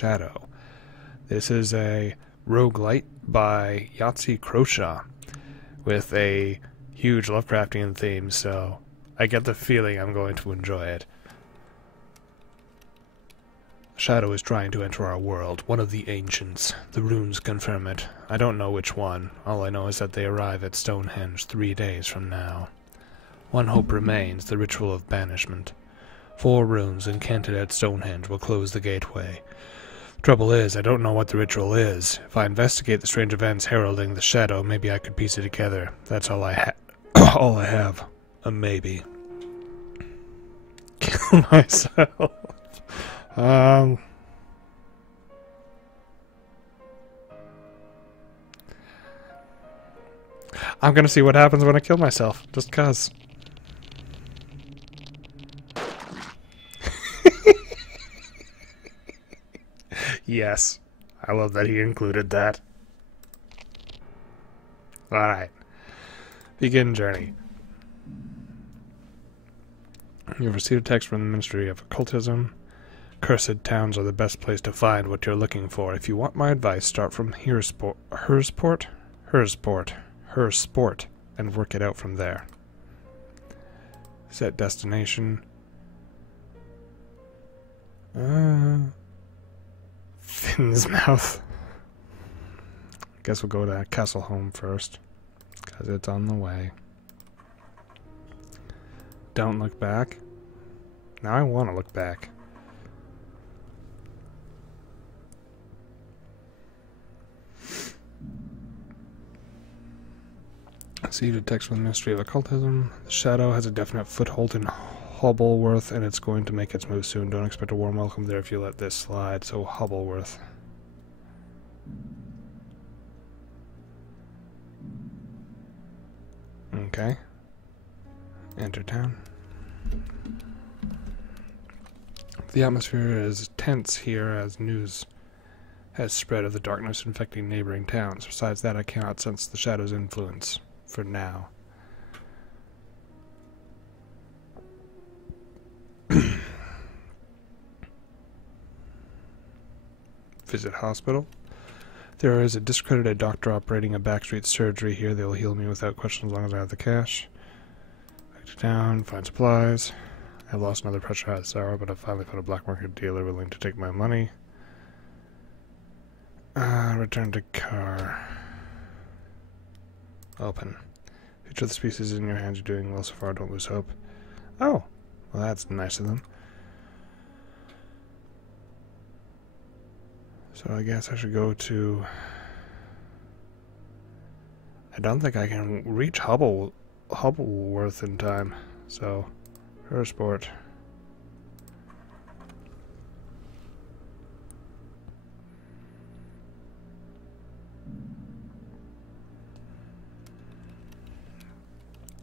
Shadow. This is a roguelike by Yahtzee Croshaw with a huge Lovecraftian theme, so I get the feeling I'm going to enjoy it. Shadow is trying to enter our world, one of the ancients. The runes confirm it. I don't know which one. All I know is that they arrive at Stonehenge 3 days from now. One hope remains, the ritual of banishment. 4 runes encanted at Stonehenge will close the gateway. The trouble is, I don't know what the ritual is. If I investigate the strange events heralding the shadow, maybe I could piece it together. That's all I all I have. A maybe. Kill myself. I'm gonna see what happens when I kill myself, just cuz. Yes, I love that he included that. Alright. Begin journey. You've received a text from the Ministry of Occultism. Cursed towns are the best place to find what you're looking for. If you want my advice, start from Hersport, and work it out from there. Set destination. Finn's Mouth. Guess we'll go to Castleholm first, because it's on the way. Don't look back. Now I want to look back. Received a text from the Ministry of Occultism. The shadow has a definite foothold in Hubbleworth, and it's going to make its move soon. Don't expect a warm welcome there if you let this slide. So Hubbleworth. Okay. Enter town. The atmosphere is tense here as news has spread of the darkness infecting neighboring towns. Besides that, I cannot sense the shadow's influence for now. Visit hospital. There is a discredited doctor operating a backstreet surgery here. They will heal me without question as long as I have the cash. Back to town, find supplies. I lost another pressurized hour, but I finally found a black market dealer willing to take my money. Return to car. Open. Future of the species is in your hands. You're doing well so far. Don't lose hope. Oh, well, that's nice of them. So I guess I should go to... I don't think I can reach Hubbleworth in time. So, Hersport.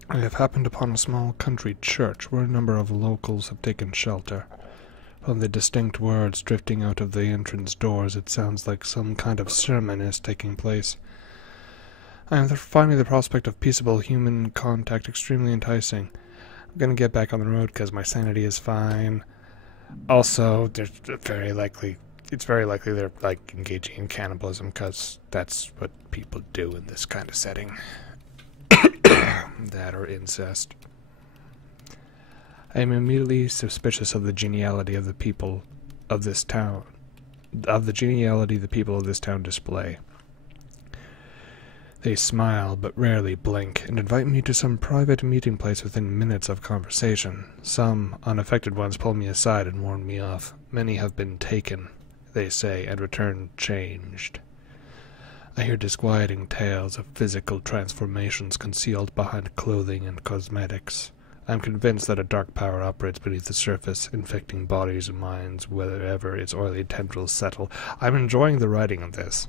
I have happened upon a small country church where a number of locals have taken shelter. From the distinct words drifting out of the entrance doors, it sounds like some kind of sermon is taking place. I am finding the prospect of peaceable human contact extremely enticing. I'm going to get back on the road because my sanity is fine. Also, it's very likely they're like engaging in cannibalism because that's what people do in this kind of setting. That or incest. I am immediately suspicious of the geniality of the people of this town, the people of this town display. They smile but rarely blink and invite me to some private meeting place within minutes of conversation. Some unaffected ones pull me aside and warn me off. Many have been taken, they say, and returned changed. I hear disquieting tales of physical transformations concealed behind clothing and cosmetics. I am convinced that a dark power operates beneath the surface, infecting bodies and minds wherever its oily tendrils settle. I'm enjoying the writing of this.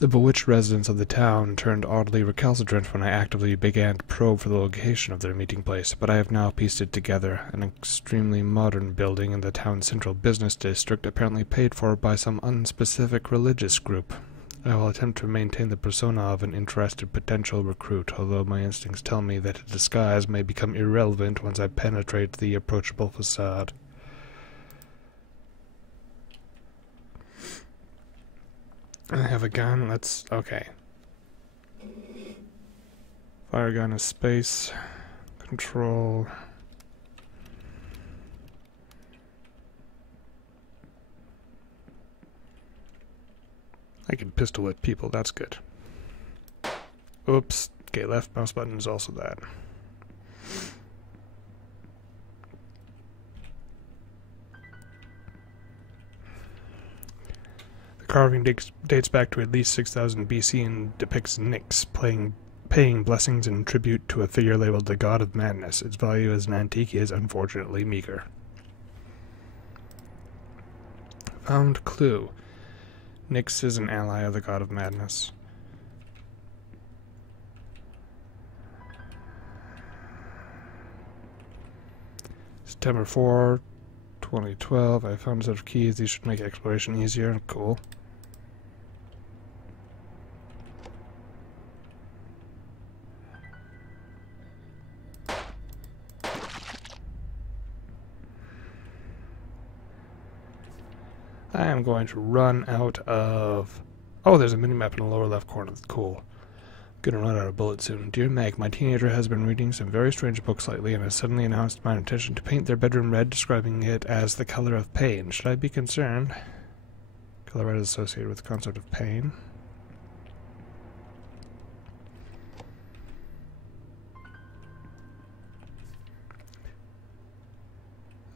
The bewitched residents of the town turned oddly recalcitrant when I actively began to probe for the location of their meeting place, but I have now pieced it together. An extremely modern building in the town's central business district, apparently paid for by some unspecific religious group. I will attempt to maintain the persona of an interested potential recruit, although my instincts tell me that a disguise may become irrelevant once I penetrate the approachable facade. I have a gun. Let's... okay. Fire gun is space. Control. I can pistol whip people, that's good. Oops. Okay, left mouse button is also that. The carving dates back to at least 6000 BC and depicts Nyx paying blessings and tribute to a figure labeled the God of Madness. Its value as an antique is unfortunately meager. Found clue. Nyx is an ally of the God of Madness. September 4, 2012. I found a set of keys. These should make exploration easier. Cool. I am going to run out of... oh, there's a minimap in the lower left corner. Cool. I'm gonna run out of bullets soon. Dear Meg, my teenager has been reading some very strange books lately and has suddenly announced my intention to paint their bedroom red, describing it as the color of pain. Should I be concerned? Color red is associated with the concept of pain.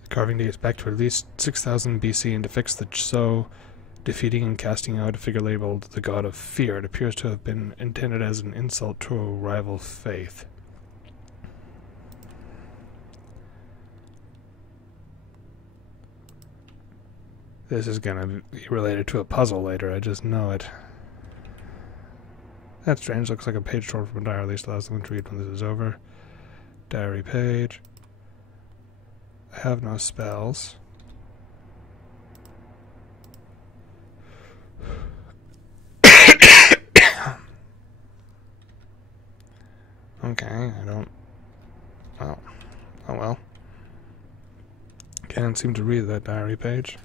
The carving dates back to at least 6000 BC and depicts the Chso defeating and casting out a figure labeled the God of Fear. It appears to have been intended as an insult to a rival faith. This is gonna be related to a puzzle later, I just know it. That's strange, looks like a page torn from a diary, at least allows them to read when this is over. Diary page. I have no spells. Okay, I don't... well, oh well. Can't seem to read that diary page.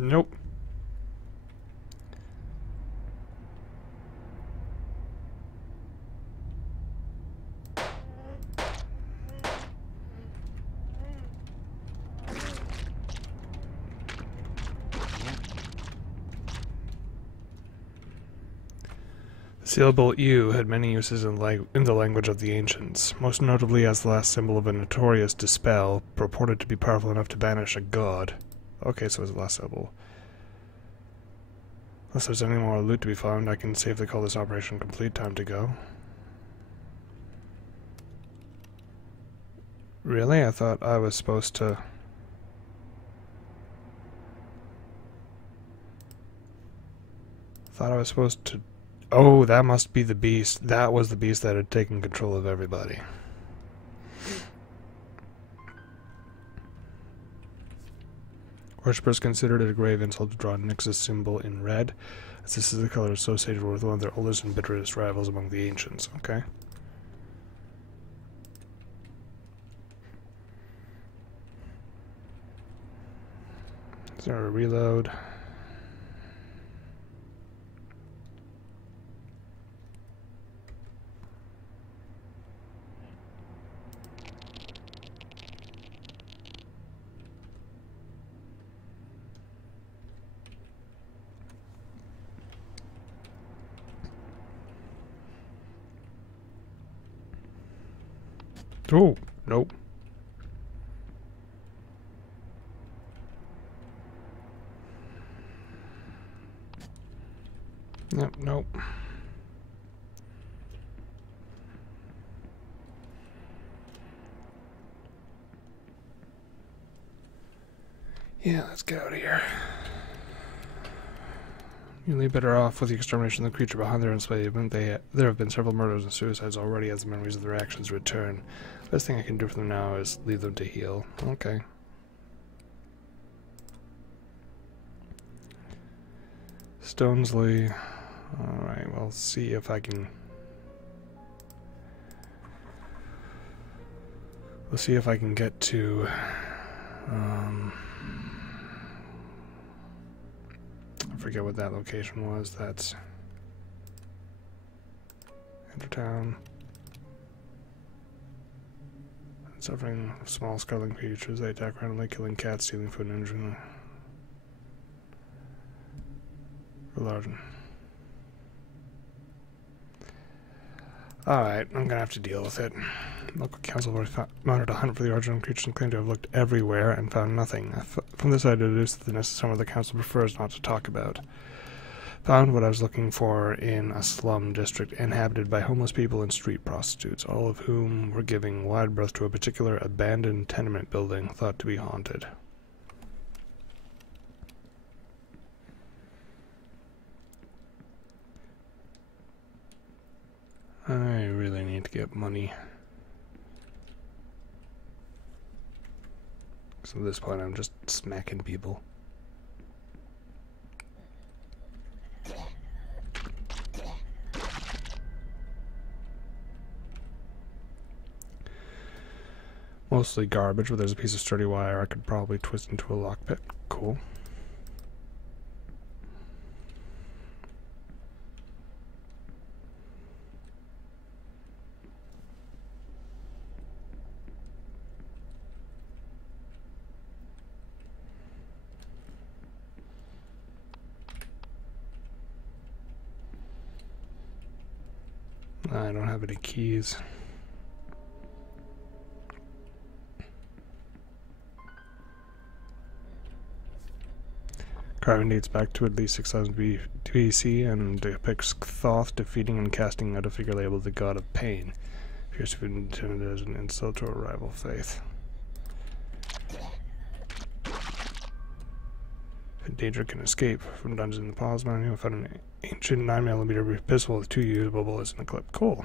Nope. The syllable "u" had many uses in the language of the ancients, most notably as the last symbol of a notorious dispel, purported to be powerful enough to banish a god. Okay, so it's the last syllable. Unless there's any more loot to be found, I can safely call this operation complete. Time to go. Really? I thought I was supposed to... oh, that must be the beast. That was the beast that had taken control of everybody. Worshippers considered it a grave insult to draw Nyx's symbol in red, as this is the color associated with one of their oldest and bitterest rivals among the ancients. Okay. Is there a reload? Oh, nope. Nope, nope. Yeah, let's get out of here. You'll be better off with the extermination of the creature behind their enslavement. There have been several murders and suicides already as the memories of their actions return. Best thing I can do for them now is leave them to heal. Okay. Stonesley. Alright, we'll see if I can We'll see if I can get to... I forget what that location was. That's... Intertown. Suffering small scuttling creatures. They attack randomly, killing cats, stealing food, and injuring the large. Alright, I'm gonna have to deal with it. Local council mounted a hunt for the original creatures and claimed to have looked everywhere and found nothing. From this I deduced that this is somewhere the council prefers not to talk about. Found what I was looking for in a slum district inhabited by homeless people and street prostitutes, all of whom were giving wide berth to a particular abandoned tenement building thought to be haunted. I really need to get money. So at this point I'm just smacking people. Mostly garbage, but there's a piece of sturdy wire I could probably twist into a lockpick. Cool. I don't have any keys. Carving dates back to at least 6000 BC and depicts Thoth defeating and casting out a figure labeled the God of Pain. Appears to be intended as an insult to a rival faith. If a danger can escape from dungeons in the pause menu, I found an ancient 9mm pistol with 2 usable bullets in the clip. Cool.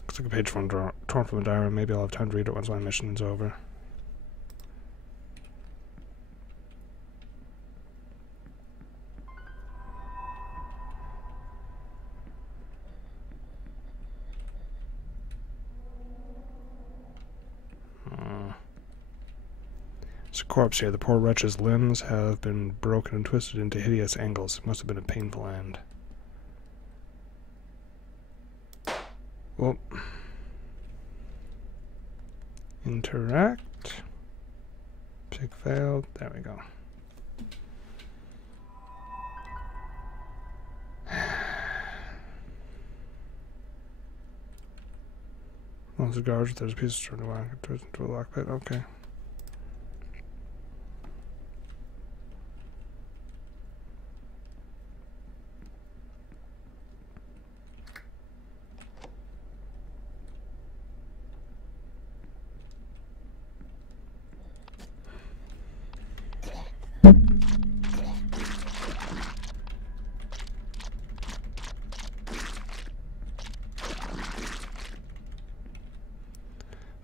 Looks like a page torn from a diary. Maybe I'll have time to read it once my mission is over. There's a corpse here. The poor wretch's limbs have been broken and twisted into hideous angles. It must have been a painful end. Well, interact. Pick failed. There we go. Well, cigars. There's a piece of string wire. Twist into a lockpick. Okay.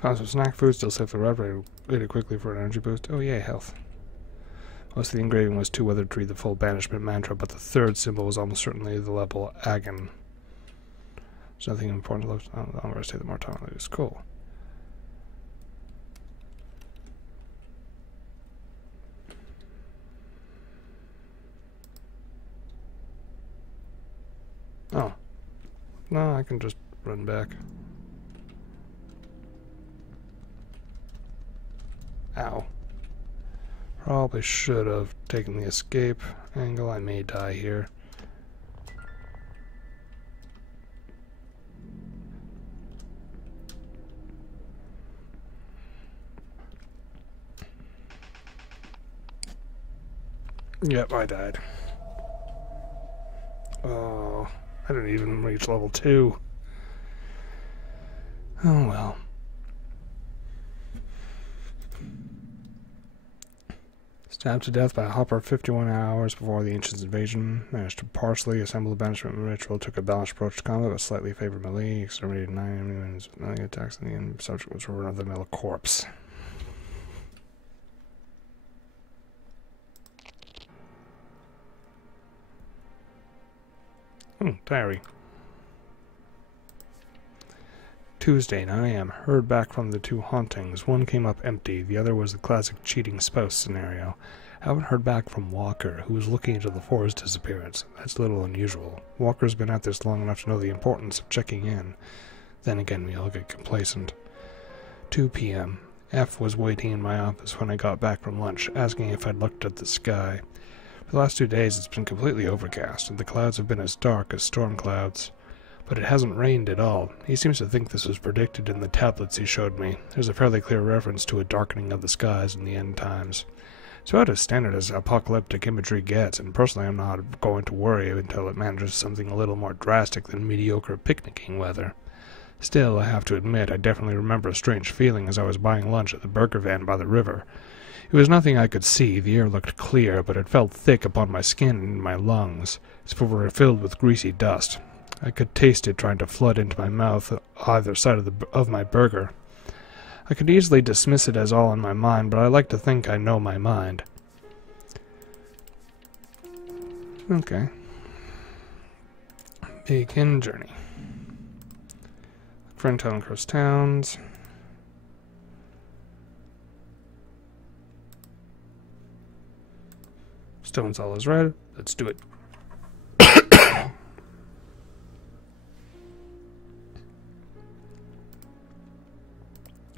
Found some snack food, still safe for red, ate it quickly for an energy boost. Oh yay, health. Most of the engraving was too weathered to read the full banishment mantra, but the third symbol was almost certainly the level Agon. There's nothing important left. I'm going to stay the more time. It's cool. Oh. No, I can just run back. Ow. Probably should have taken the escape angle. I may die here. Yep, I died. Oh, I didn't even reach level 2. Oh well. Stabbed to death by a hopper 51 hours before the Ancients' invasion. Managed to partially assemble the banishment ritual. Took a balanced approach to combat, but slightly favored melee. Exterminated 9 enemies with melee attacks, and the end subject was a run-of-the-mill corpse. Diary. Tuesday, 9 a.m. Heard back from the 2 hauntings. One came up empty. The other was the classic cheating spouse scenario. Haven't heard back from Walker, who was looking into the forest disappearance. That's a little unusual. Walker's been at this long enough to know the importance of checking in. Then again, we all get complacent. 2 p.m. F was waiting in my office when I got back from lunch, asking if I'd looked at the sky. For the last 2 days, it's been completely overcast, and the clouds have been as dark as storm clouds. But it hasn't rained at all. He seems to think this was predicted in the tablets he showed me. There's a fairly clear reference to a darkening of the skies in the end times. So about as standard as apocalyptic imagery gets, and personally I'm not going to worry until it manages something a little more drastic than mediocre picnicking weather. Still, I have to admit, I definitely remember a strange feeling as I was buying lunch at the burger van by the river. It was nothing I could see, the air looked clear, but it felt thick upon my skin and in my lungs, as if it were filled with greasy dust. I could taste it trying to flood into my mouth either side of my burger. I could easily dismiss it as all in my mind, but I like to think I know my mind. Okay. Begin journey. Friend town across towns. Stone's all is red. Let's do it.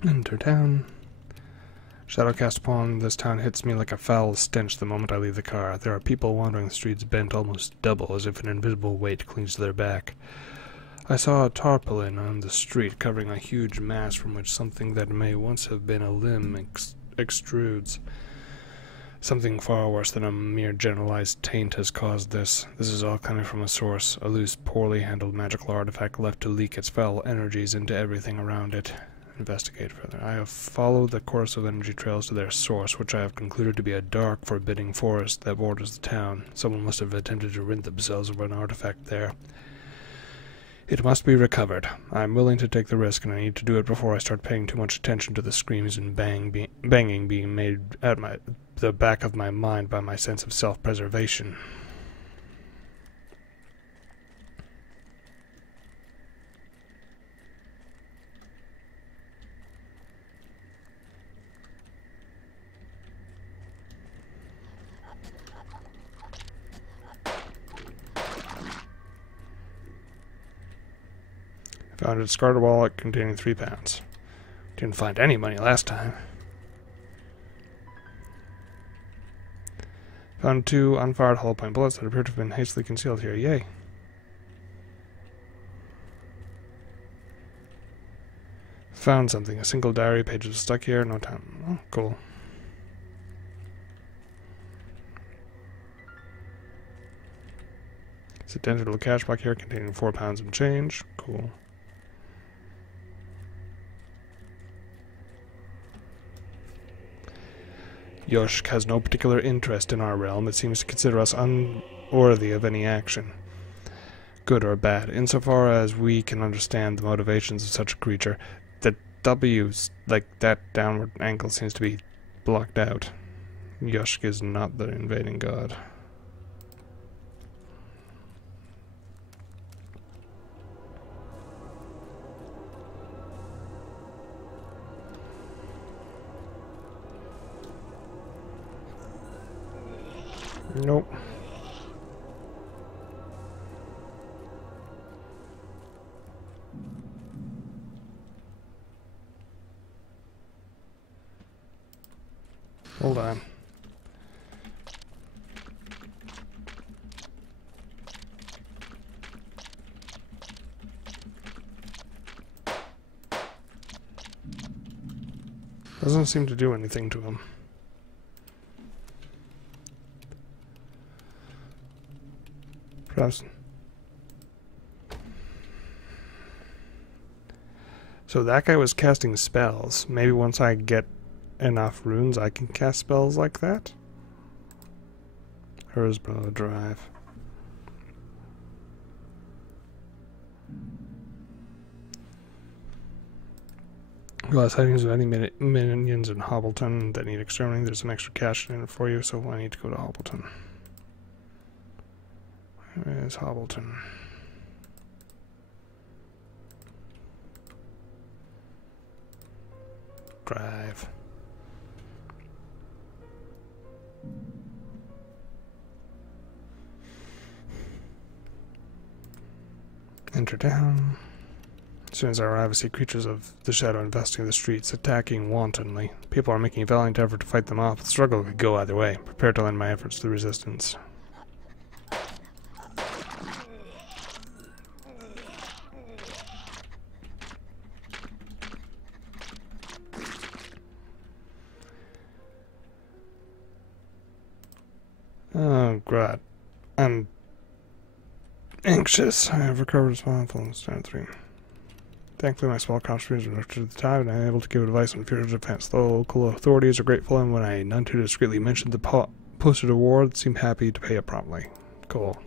Enter town. Shadow cast upon this town hits me like a foul stench the moment I leave the car. There are people wandering the streets bent almost double, as if an invisible weight clings to their back. I saw a tarpaulin on the street covering a huge mass from which something that may once have been a limb extrudes. Something far worse than a mere generalized taint has caused this. This is all coming from a source, a loose, poorly handled magical artifact left to leak its foul energies into everything around it. Investigate further. I have followed the course of energy trails to their source, which I have concluded to be a dark, forbidding forest that borders the town. Someone must have attempted to rid themselves of an artifact there. It must be recovered. I am willing to take the risk, and I need to do it before I start paying too much attention to the screams and banging being made at the back of my mind by my sense of self-preservation. Found a discarded wallet containing 3 pounds. Didn't find any money last time. Found 2 unfired hollow point bullets that appear to have been hastily concealed here. Yay. Found something. A single diary page is stuck here. No time. Oh, cool. It's a dented little cash box here containing 4 pounds and change. Cool. Yoshk has no particular interest in our realm. It seems to consider us unworthy of any action, good or bad. Insofar as we can understand the motivations of such a creature, the W's, like that downward angle, seems to be blocked out. Yoshk is not the invading god. Nope. Hold on. Doesn't seem to do anything to him. So that guy was casting spells. Maybe once I get enough runes I can cast spells like that? Hersborough Drive. Glass sightings of any minions in Hobbleton that need exterminating. There's some extra cash in it for you, so I need to go to Hobbleton. Where is Hobbleton? Drive. Enter town. As soon as I arrive, I see creatures of the shadow investing the streets, attacking wantonly. People are making a valiant effort to fight them off. The struggle could go either way. Prepare to lend my efforts to the resistance. Oh, God. I'm anxious. I have recovered response from stand 3. Thankfully, my small contribution was to the time, and I'm able to give advice on future defense. The local authorities are grateful, and when I none too discreetly mentioned the posted award, seemed happy to pay it promptly. Cool.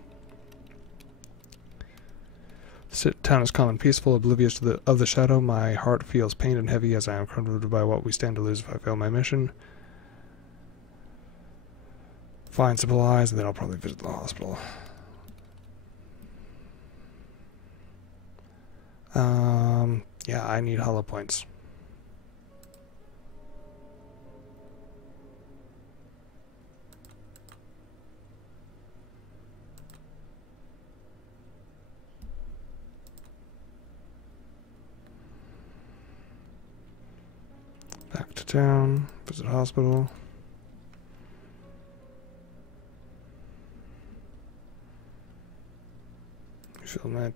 The town is calm and peaceful, oblivious to of the shadow. My heart feels pained and heavy as I am confronted by what we stand to lose if I fail my mission. Find supplies, and then I'll probably visit the hospital. Yeah, I need hollow points. Back to town, visit hospital. Refill med.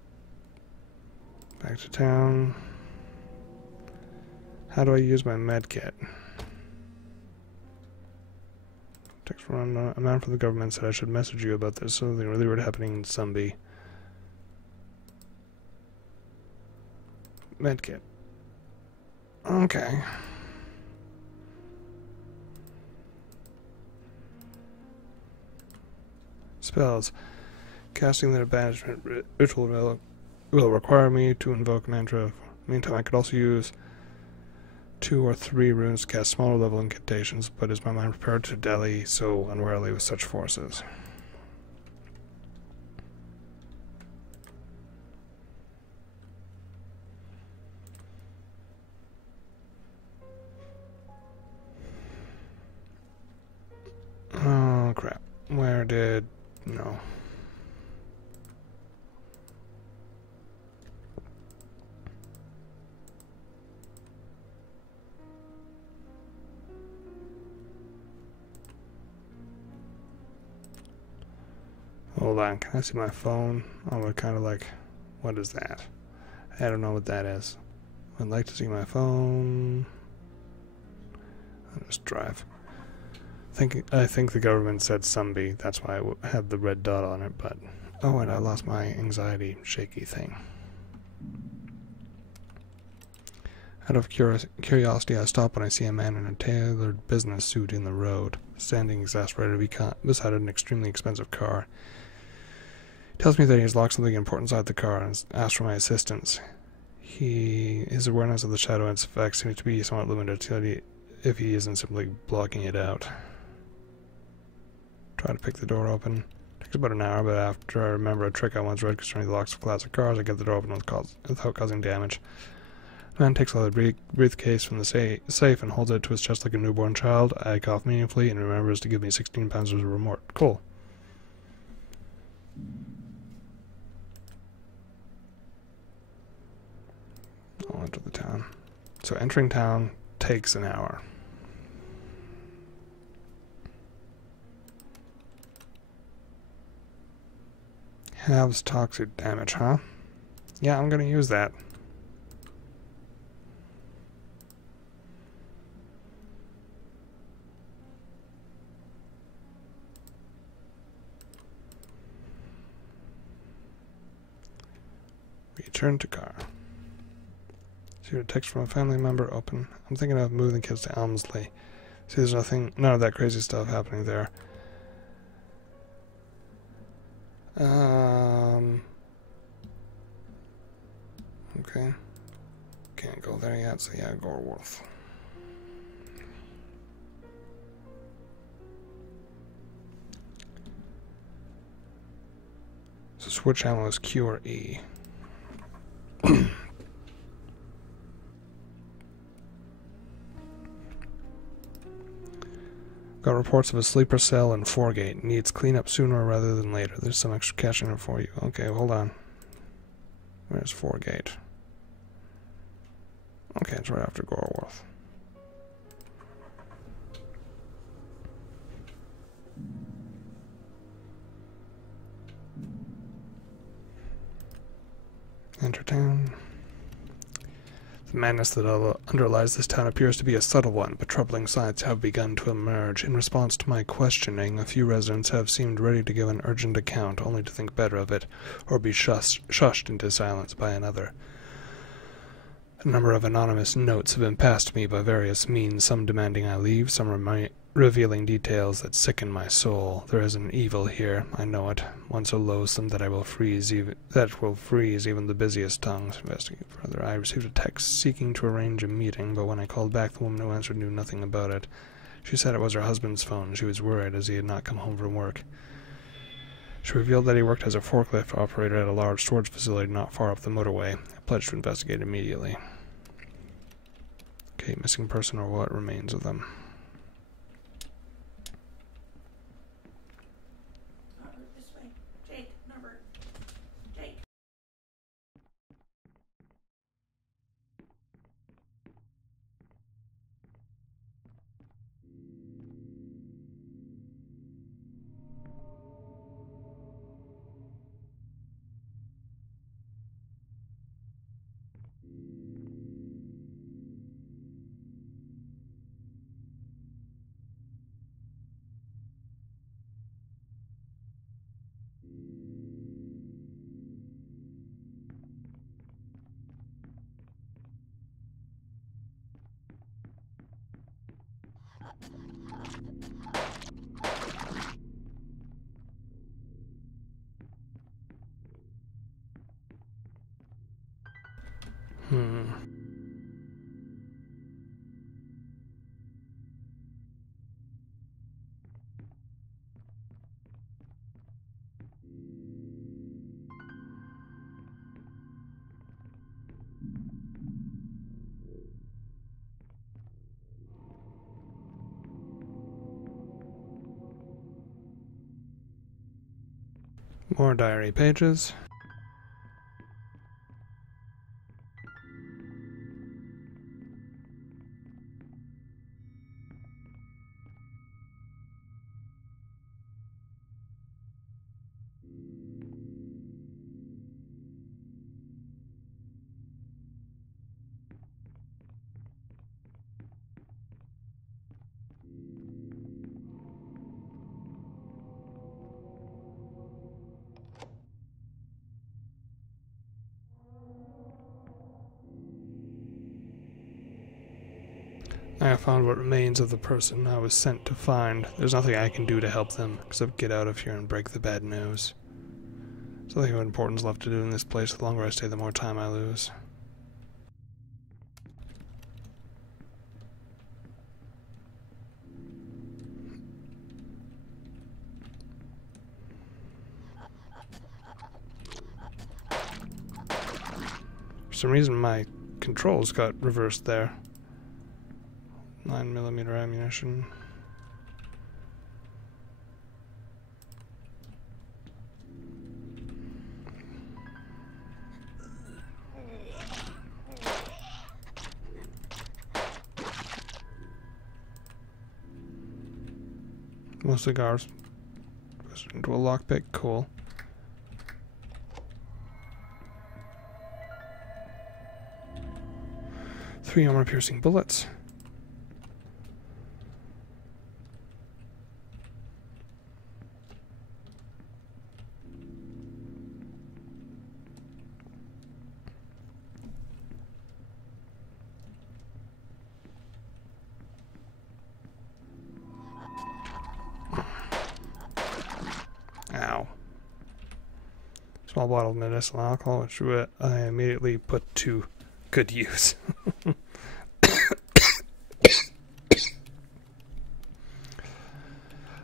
Back to town. How do I use my med kit? Text from a man from the government said I should message you about this. Something really weird happening in Sumby. Med kit. Okay. Spells. Casting the banishment ritual will require me to invoke mantra. Meantime, I could also use 2 or 3 runes to cast smaller level incantations, but is my mind prepared to dally so unwarily with such forces? Oh, crap. Where did... No. Hold on, can I see my phone? Oh, we're kind of like, what is that? I don't know what that is. I'd like to see my phone. I'll just drive. I think the government said Sumby, that's why I had the red dot on it, but... Oh, and I lost my anxiety shaky thing. Out of curiosity, I stop when I see a man in a tailored business suit in the road, standing exasperated beside an extremely expensive car. He tells me that he has locked something important inside the car and asks for my assistance. His awareness of the shadow and its effects seems to be somewhat limited if he isn't simply blocking it out. Try to pick the door open. Takes about an hour, but after I remember a trick I once read concerning the locks of classic cars, I get the door open without causing damage. The man takes out a briefcase from the safe and holds it to his chest like a newborn child. I cough meaningfully and remembers to give me 16 pounds as a reward. Cool. I'll enter the town. So entering town takes an hour. Halves toxic damage, huh? Yeah, I'm gonna use that. Return to car. See a text from a family member, open. I'm thinking of moving the kids to Elmsley. See, there's none of that crazy stuff happening there. Okay. Can't go there yet, so yeah, Gorworth. So switch ammo is Q or E. Got reports of a sleeper cell in Foregate. Needs cleanup sooner rather than later. There's some extra cash in it for you. Okay, hold on. Where's Foregate? Okay, it's right after Gorworth. Enter town. The madness that underlies this town appears to be a subtle one, but troubling signs have begun to emerge. In response to my questioning, a few residents have seemed ready to give an urgent account, only to think better of it, or be shushed into silence by another. A number of anonymous notes have been passed to me by various means, some demanding I leave, some revealing details that sicken my soul. There is an evil here, I know it, one so loathsome that will freeze even the busiest tongues. Investigate further. I received a text seeking to arrange a meeting, but when I called back, the woman who answered knew nothing about it. She said it was her husband's phone. She was worried as he had not come home from work. She revealed that he worked as a forklift operator at a large storage facility not far up the motorway. I pledged to investigate immediately. Okay, missing person or what remains of them. This way. Jake, number. Jake. More diary pages. I have found what remains of the person I was sent to find. There's nothing I can do to help them, except get out of here and break the bad news. There's nothing of importance left to do in this place. The longer I stay, the more time I lose. For some reason, my controls got reversed there. 9mm ammunition. More cigars. Goes into a lockpick. Cool. Three armor-piercing bullets. Ow. Small bottle of medicinal alcohol, which I immediately put to good use.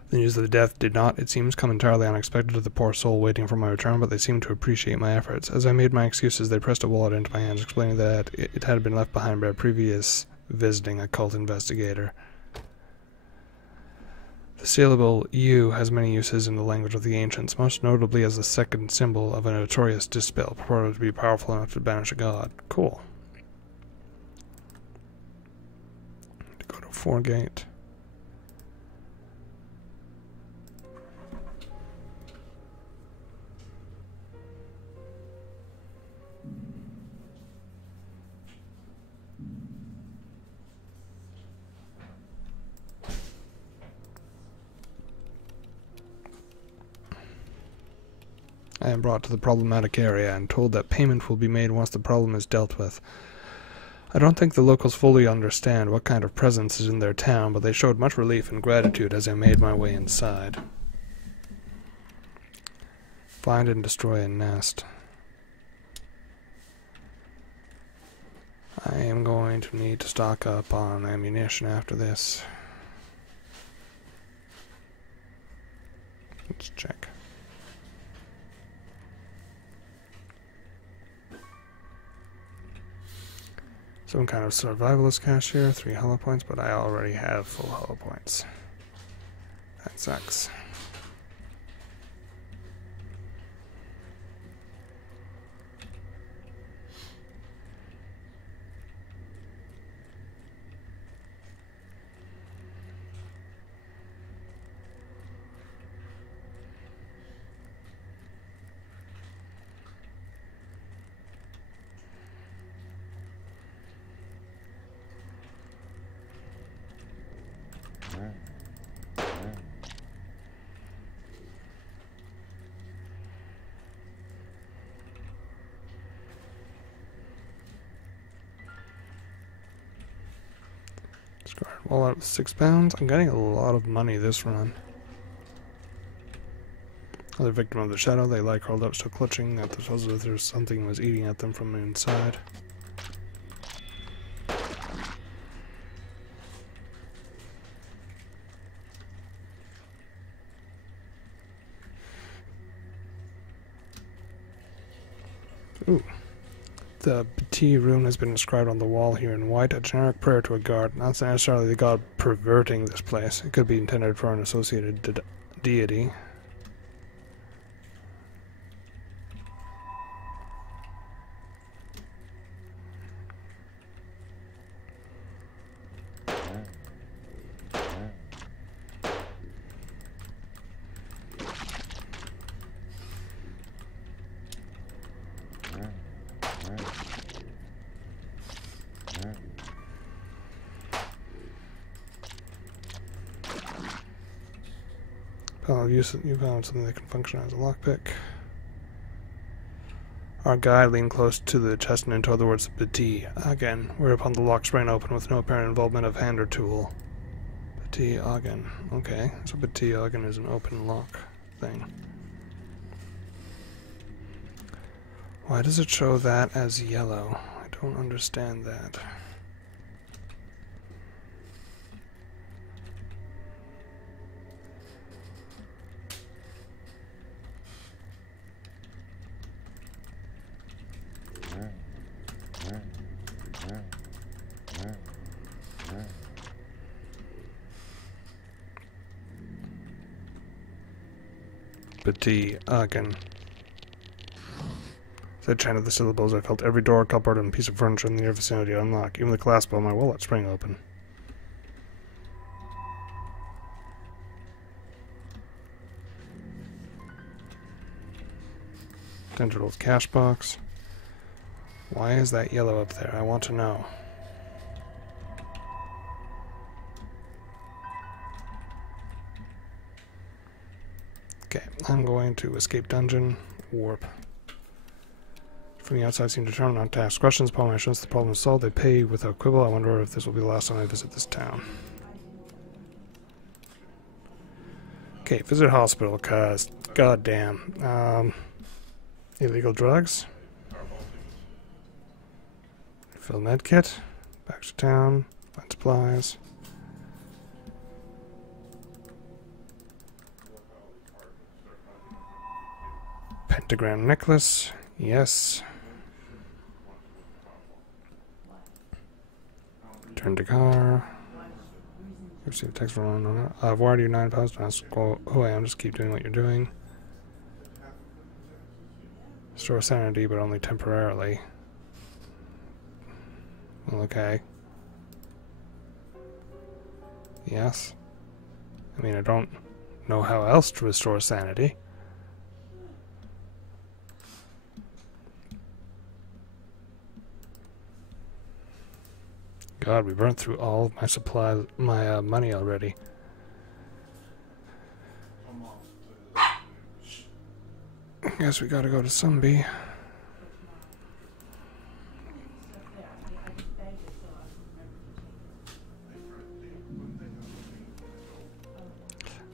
The news of the death did not, it seems, come entirely unexpected to the poor soul waiting for my return, but they seemed to appreciate my efforts. As I made my excuses, they pressed a wallet into my hands, explaining that it had been left behind by a previous visiting occult investigator. The syllable U has many uses in the language of the ancients, most notably as the second symbol of a notorious dispel, purported to be powerful enough to banish a god. Cool. To go to 4 gate. I am brought to the problematic area and told that payment will be made once the problem is dealt with. I don't think the locals fully understand what kind of presence is in their town, but they showed much relief and gratitude as I made my way inside. Find and destroy a nest. I am going to need to stock up on ammunition after this. Let's check. Some kind of survivalist cache here, 3 hollow points, but I already have full hollow points. That sucks. Discard wallet with 6 pounds. I'm getting a lot of money this run. Other victim of the shadow, they lie curled up, still clutching at the as if there's something was eating at them from inside. Ooh. The T rune has been inscribed on the wall here in white, a generic prayer to a god, not necessarily the god perverting this place. It could be intended for an associated deity. You found something that can function as a lockpick. Our guide leaned close to the chest and into other words of Petit. Again, whereupon the lock sprang open with no apparent involvement of hand or tool. Petit Ogden. Okay, so Petit Ogden is an open lock thing. Why does it show that as yellow? I don't understand that. Petit Ogden. As I chanted the syllables, I felt every door, cupboard, and piece of furniture in the near vicinity unlock. Even the clasp on my wallet sprang open. Tendrils cash box. Why is that yellow up there? I want to know. Okay, I'm going to escape dungeon, warp. From the outside, seem determined not to ask questions. Upon my assurance the problem is solved, they pay without quibble. I wonder if this will be the last time I visit this town. Okay, visit hospital, cause goddamn. Illegal drugs. Fill med kit. Back to town. Find supplies. Pentagram necklace. Yes. Turn to car. Receive text from one. I've wired you £9 to ask who I am. Just keep doing what you're doing. Restore sanity, but only temporarily. Well, okay. Yes. I mean, I don't know how else to restore sanity. God, we burnt through all of my supply, my money already. Guess we gotta go to Sunby.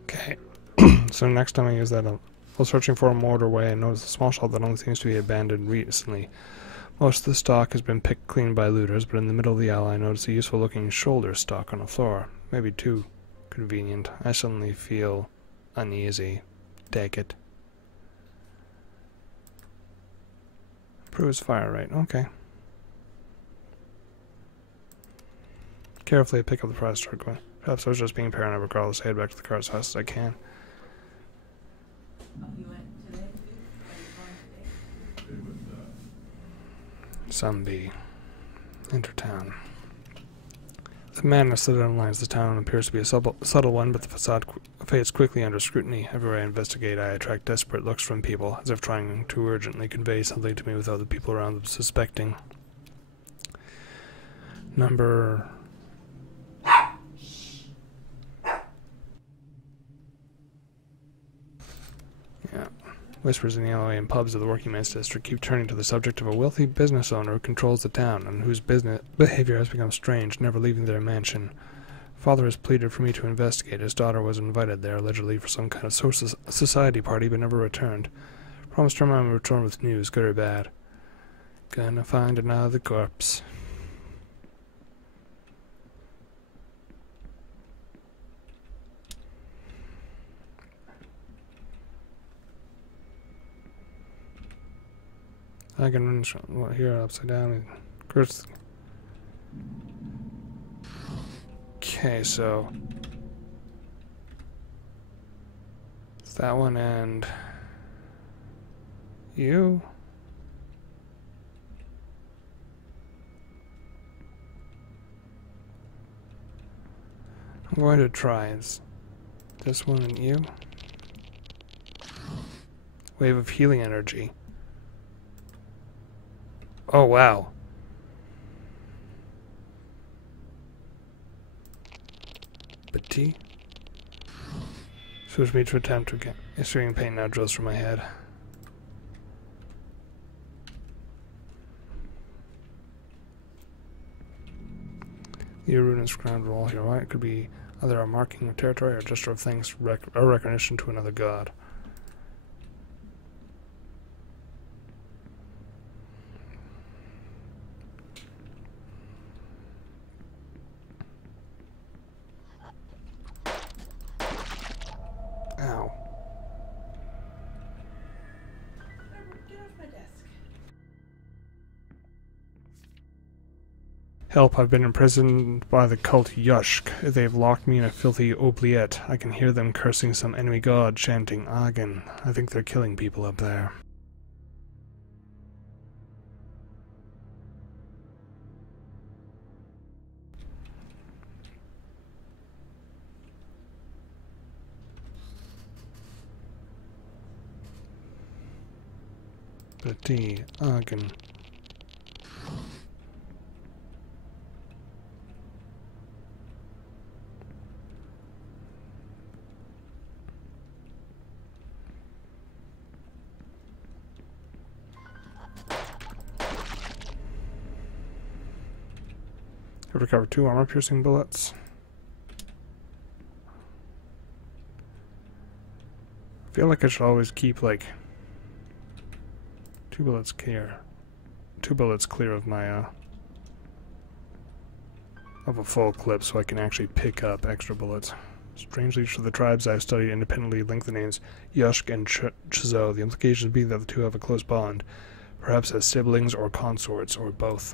Okay, so next time I use that, while searching for a motorway, I noticed a small shop that only seems to be abandoned recently. Most of the stock has been picked clean by looters, but in the middle of the aisle I noticed a useful-looking shoulder stock on the floor. Maybe too convenient. I suddenly feel uneasy. Take it. Improves fire rate. Okay. Carefully I pick up the prize start going. Perhaps I was just being paranoid regardless. I head back to the car as fast as I can. You went today? Are you going today? Sunby. Intertown. The madness that underlines the town appears to be a subtle one, but the facade fades quickly under scrutiny. Everywhere I investigate, I attract desperate looks from people, as if trying to urgently convey something to me without the people around them suspecting. Number... Yeah. Whispers in the alleyway and pubs of the working man's district keep turning to the subject of a wealthy business owner who controls the town and whose business behavior has become strange, never leaving their mansion. Father has pleaded for me to investigate. His daughter was invited there, allegedly for some kind of society party, but never returned. Promised her mom would return with news, good or bad. Gonna find another corpse. I can run here upside down. Okay, so it's that one and you. I'm going to try this one and you. Wave of healing energy. Oh, wow. Petit. Switch me to attempt to get issuing pain now drills from my head. The rune is ground roll here. Why? It could be either a marking of territory or gesture of thanks, or recognition to another god. Ow. Get off my desk. Help, I've been imprisoned by the cult Yushk. They've locked me in a filthy oubliette. I can hear them cursing some enemy god, chanting Agen. I think they're killing people up there. Petit Agen. I've recovered 2 armor-piercing bullets. I feel like I should always keep, like, 2 bullets clear. 2 bullets clear of my, of a full clip so I can actually pick up extra bullets. Strangely, for the tribes I've studied independently link the names Yushk and Chizo, the implications being that the two have a close bond, perhaps as siblings or consorts, or both.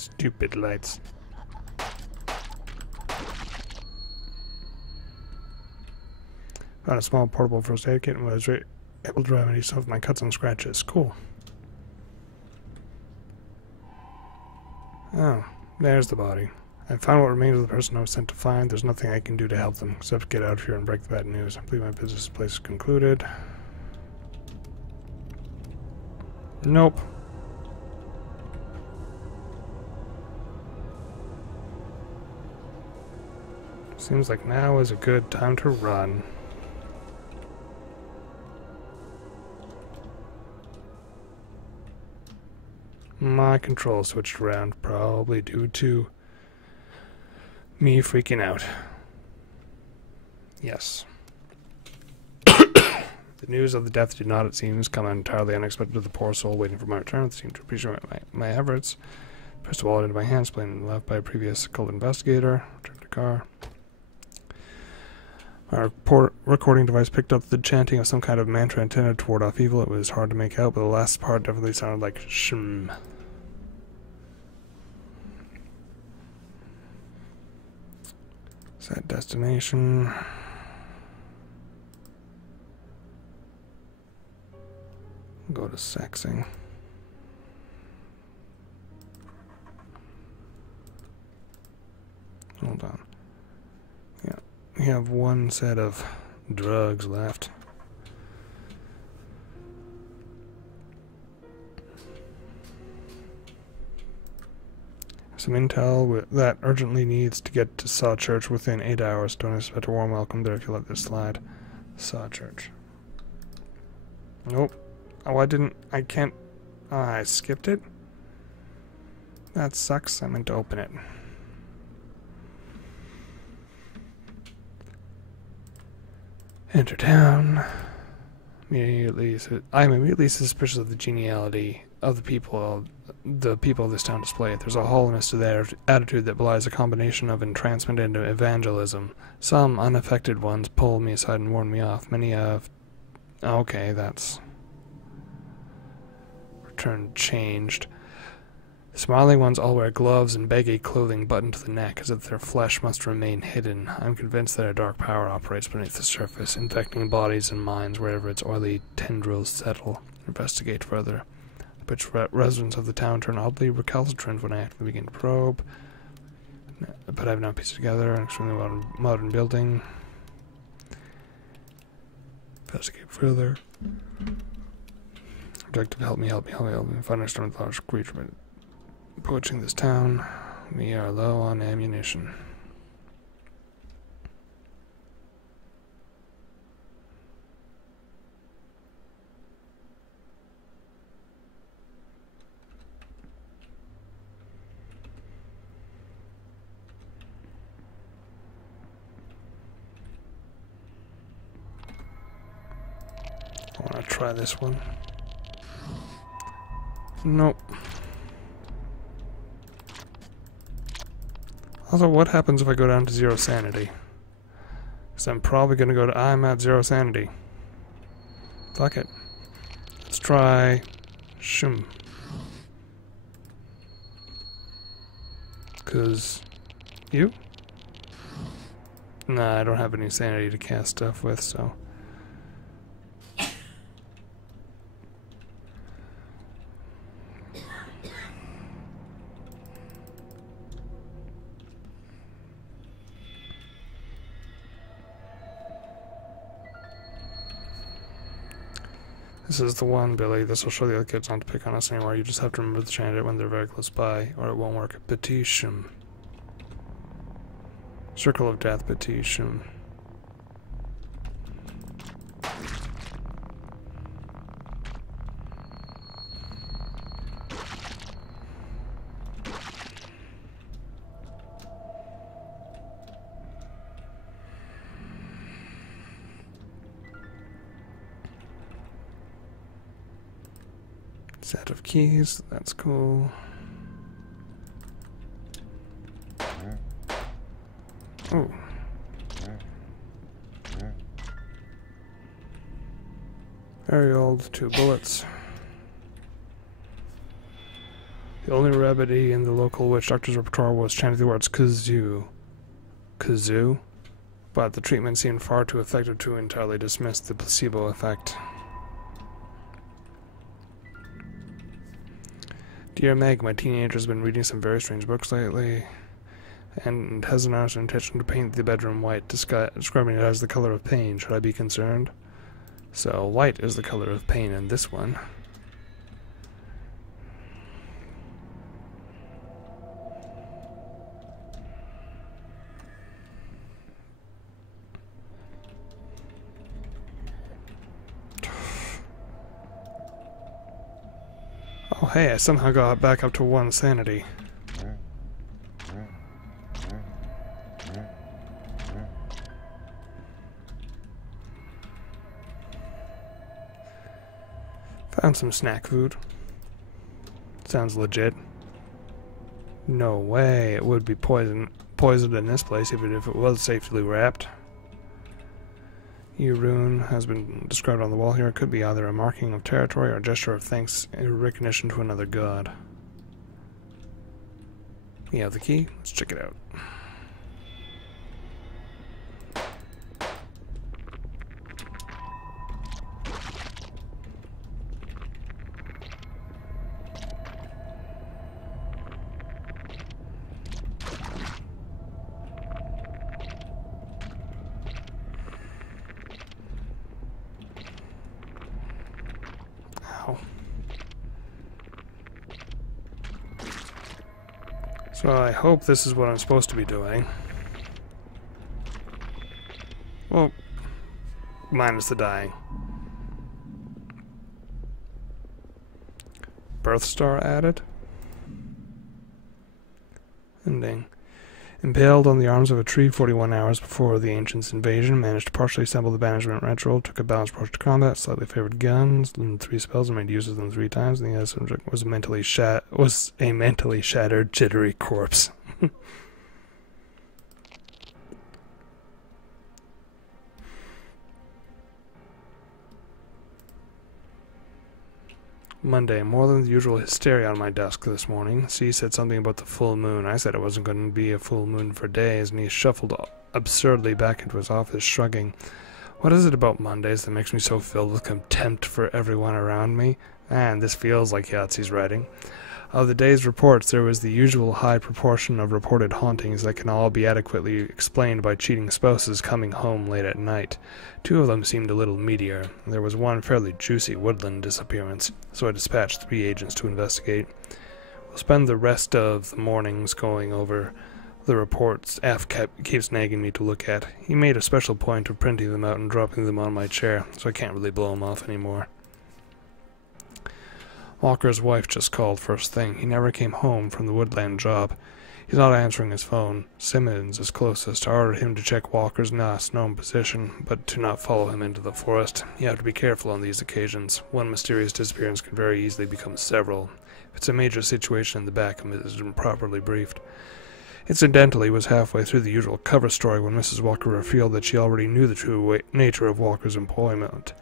Stupid lights. Found a small portable first aid kit and was able to remedy some of my cuts and scratches. Cool. Oh, there's the body. I found what remains of the person I was sent to find. There's nothing I can do to help them, except get out of here and break the bad news. I believe my business place is concluded. Nope. Seems like now is a good time to run. My controls switched around, probably due to me freaking out. Yes. The news of the death did not, it seems, come entirely unexpected to the poor soul waiting for my return. It seemed to appreciate my efforts. Pressed the wallet into my hands, plain left by a previous cult investigator. Returned to the car. My recording device picked up the chanting of some kind of mantra intended to ward off evil. It was hard to make out, but the last part definitely sounded like shm. Set destination. Go to sexing. Hold on. Yeah, we have one set of drugs left. Some intel that urgently needs to get to Saw Church within 8 hours. Don't expect a warm welcome there if you let this slide. Saw Church. Nope. Oh, I can't. I skipped it? That sucks. I meant to open it. Enter town. I'm immediately suspicious of the geniality of the people of this town display. There's a hollowness to their attitude that belies a combination of entrancement and evangelism. Some unaffected ones pull me aside and warn me off. Many have... Okay, that's... Return changed. The smiling ones all wear gloves and baggy clothing buttoned to the neck, as if their flesh must remain hidden. I'm convinced that a dark power operates beneath the surface, infecting bodies and minds wherever its oily tendrils settle. Investigate further. Which residents of the town turn oddly recalcitrant when I actively begin to probe. But I have now pieced together an extremely modern building. Investigate further. Objective, help me. Find an extremely large creature approaching this town. We are low on ammunition. I want to try this one. Nope. Also, what happens if I go down to 0 sanity? Because I'm probably going to go to... I'm at 0 sanity. Fuck it. Let's try... Shum. Because... You? Nah, I don't have any sanity to cast stuff with, so... This is the one, Billy. This will show the other kids not to pick on us anymore. You just have to remember to chant it when they're very close by, or it won't work. Petition. Circle of Death, petition. Set of keys, that's cool. Oh. Very old, 2 bullets. The only remedy in the local witch doctor's repertoire was chanting the words kazoo. Kazoo? But the treatment seemed far too effective to entirely dismiss the placebo effect. Dear Meg, my teenager's been reading some very strange books lately, and has announced an intention to paint the bedroom white, describing it as the color of pain. Should I be concerned? So, white is the color of pain in this one. Oh hey, I somehow got back up to 1 sanity. Found some snack food. Sounds legit. No way it would be poisoned in this place, even if it was safely wrapped. Your rune has been described on the wall here. It could be either a marking of territory or a gesture of thanks in recognition to another god. You have the key? Let's check it out. So I hope this is what I'm supposed to be doing. Well, minus the dying. Birth star added. Ending. Impaled on the arms of a tree 41 hours before the Ancients' invasion, managed to partially assemble the banishment ritual, took a balanced approach to combat, slightly favored guns, learned 3 spells and made use of them 3 times, and the other subject was a mentally shattered, jittery corpse. Monday, more than the usual hysteria on my desk this morning. C said something about the full moon. I said it wasn't going to be a full moon for days, and he shuffled absurdly back into his office, shrugging. What is it about Mondays that makes me so filled with contempt for everyone around me? And this feels like Yahtzee's writing. Of the day's reports, there was the usual high proportion of reported hauntings that can all be adequately explained by cheating spouses coming home late at night. 2 of them seemed a little meatier. There was one fairly juicy woodland disappearance, so I dispatched 3 agents to investigate. We'll spend the rest of the mornings going over the reports F keeps nagging me to look at. He made a special point of printing them out and dropping them on my chair, so I can't really blow him off anymore. Walker's wife just called first thing. He never came home from the woodland job. He's not answering his phone. Simmons is closest. I ordered him to check Walker's known position, but to not follow him into the forest. You have to be careful on these occasions. One mysterious disappearance can very easily become several. If it's a major situation in the back, it isn't properly briefed. Incidentally, it was halfway through the usual cover story when Mrs. Walker revealed that she already knew the true nature of Walker's employment.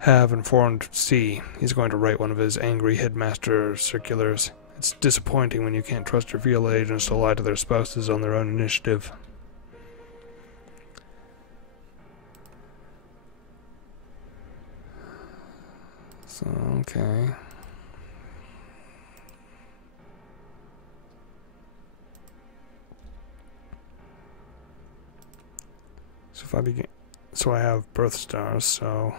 Have informed C. He's going to write one of his angry headmaster circulars. It's disappointing when you can't trust your field agents to lie to their spouses on their own initiative. So, okay. So if I begin... So I have birth stars, so...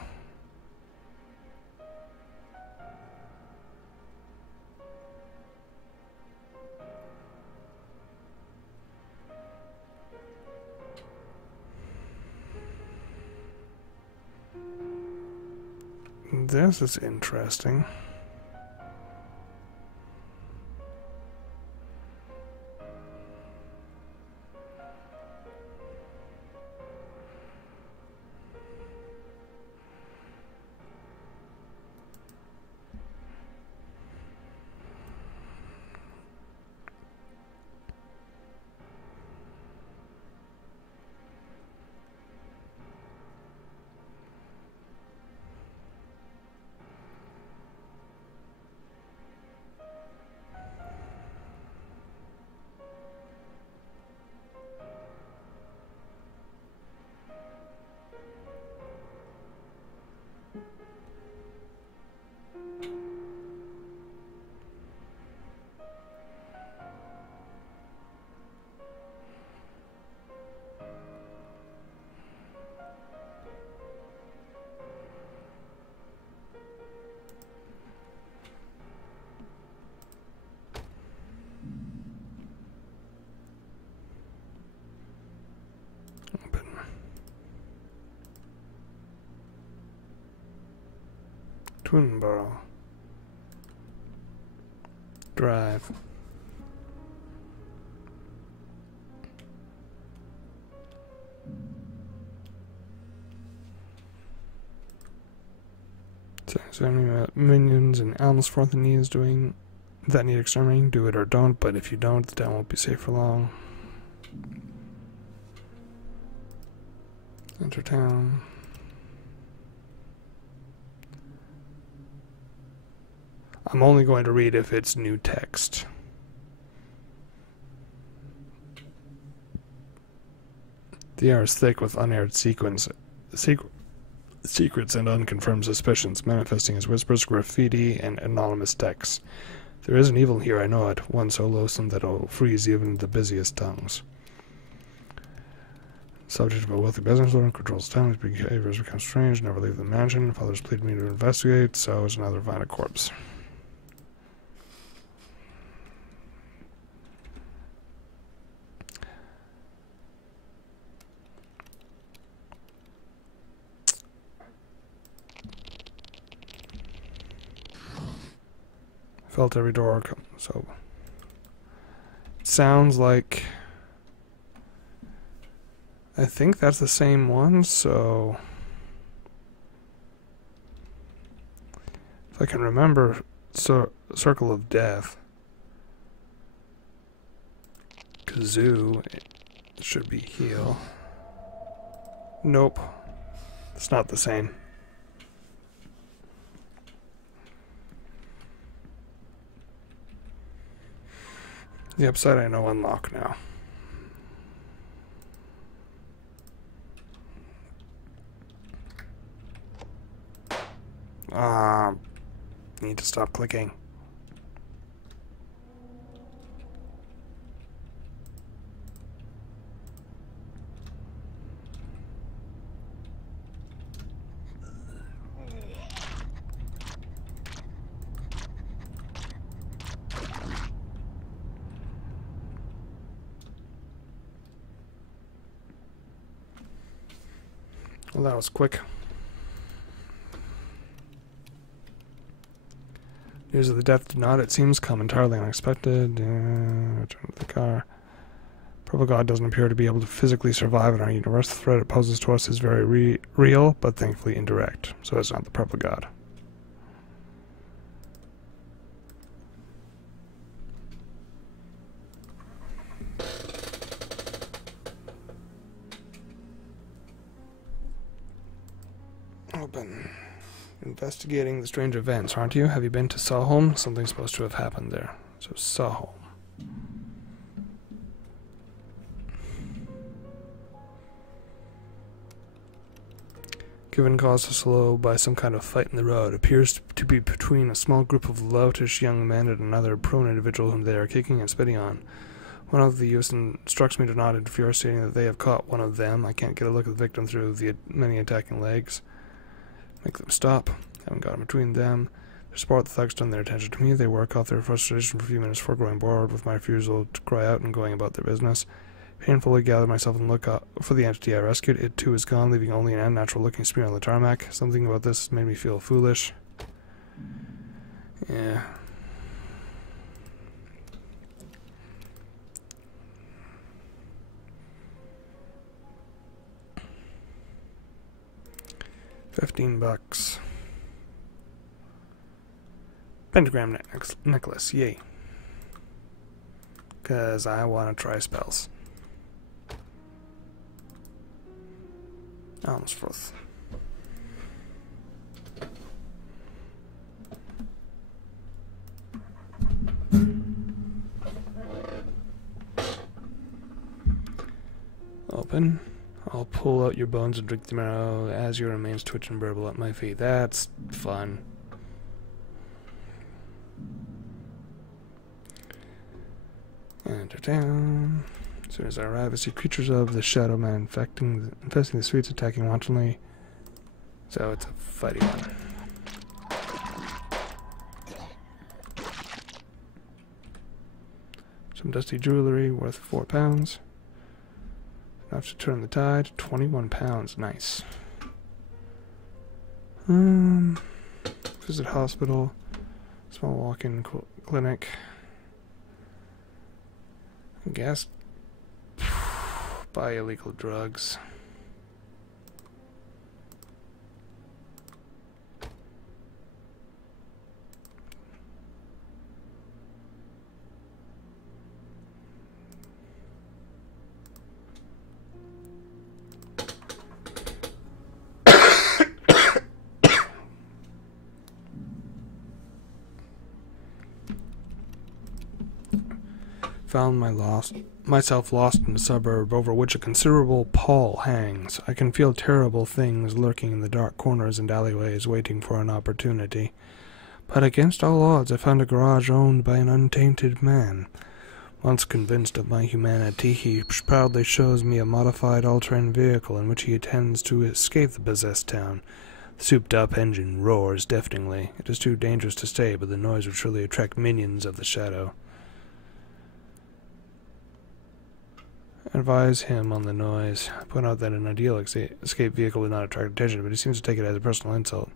This is interesting. Twinborough. Drive. So any minions in Almsforth that need exterminating, do it or don't, but if you don't, the town won't be safe for long. Enter town. I'm only going to read if it's new text. The air is thick with unaired secrets and unconfirmed suspicions, manifesting as whispers, graffiti, and anonymous texts. There is an evil here, I know it, one so loathsome that it'll freeze even the busiest tongues. Subject of a wealthy businessman, controls town, his behaviors become strange, never leave the mansion. Fathers plead me to investigate, so is another find a corpse. Felt every door come, so it sounds like I think that's the same one, so if I can remember, Circle of Death, Kazoo, it should be heal. Nope, it's not the same. The upside I know unlock now. Need to stop clicking. Well, that was quick. News of the death did not, it seems, come entirely unexpected. Return to the car. Purple God doesn't appear to be able to physically survive in our universe. The threat it poses to us is very real, but thankfully indirect. So it's not the Purple God. Open. Investigating the strange events, aren't you? Have you been to Sawholm? Something's supposed to have happened there. So Sawholm. Given cause to slow by some kind of fight in the road. Appears to be between a small group of loutish young men and another prone individual whom they are kicking and spitting on. One of the youths instructs me to not interfere, stating that they have caught one of them. I can't get a look at the victim through the many attacking legs. Make them stop. Haven't got in between them. Their sport, the thugs turn their attention to me. They work off their frustration for a few minutes before growing bored with my refusal to cry out and going about their business. Painfully gather myself and look up for the entity I rescued. It too is gone, leaving only an unnatural-looking smear on the tarmac. Something about this made me feel foolish. Yeah. $15. Pentagram necklace, yay. Because I want to try spells. Almsforth. Open. I'll pull out your bones and drink the marrow as your remains twitch and burble at my feet. That's fun. Enter town. As soon as I arrive, I see creatures of the Shadow Man infesting the streets, attacking wantonly. So it's a fighting one. Some dusty jewelry worth £4. Enough to turn the tide. £21. Nice. Visit hospital. Small walk-in clinic. I guess. Buy illegal drugs. Found myself lost in a suburb over which a considerable pall hangs. I can feel terrible things lurking in the dark corners and alleyways, waiting for an opportunity. But against all odds, I found a garage owned by an untainted man. Once convinced of my humanity, he proudly shows me a modified all-terrain vehicle in which he intends to escape the possessed town. The souped-up engine roars deafeningly. It is too dangerous to stay, but the noise would surely attract minions of the shadow. Advise him on the noise. Point out that an ideal escape vehicle would not attract attention, but he seems to take it as a personal insult.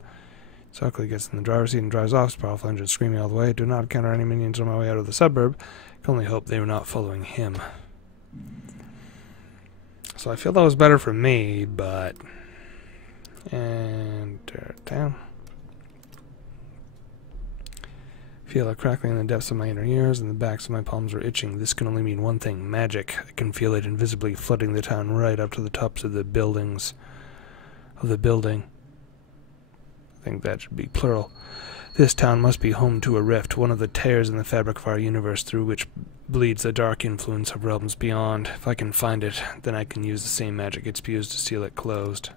Sockley gets in the driver's seat and drives off, his powerful engine screaming all the way. Do not encounter any minions on my way out of the suburb. I can only hope they were not following him. So I feel that was better for me, but... Enter down. Feel a crackling in the depths of my inner ears, and the backs of my palms are itching. This can only mean one thing: magic. I can feel it invisibly flooding the town right up to the tops of the buildings. I think that should be plural. This town must be home to a rift, one of the tears in the fabric of our universe through which bleeds the dark influence of realms beyond. If I can find it, then I can use the same magic it spews to seal it closed.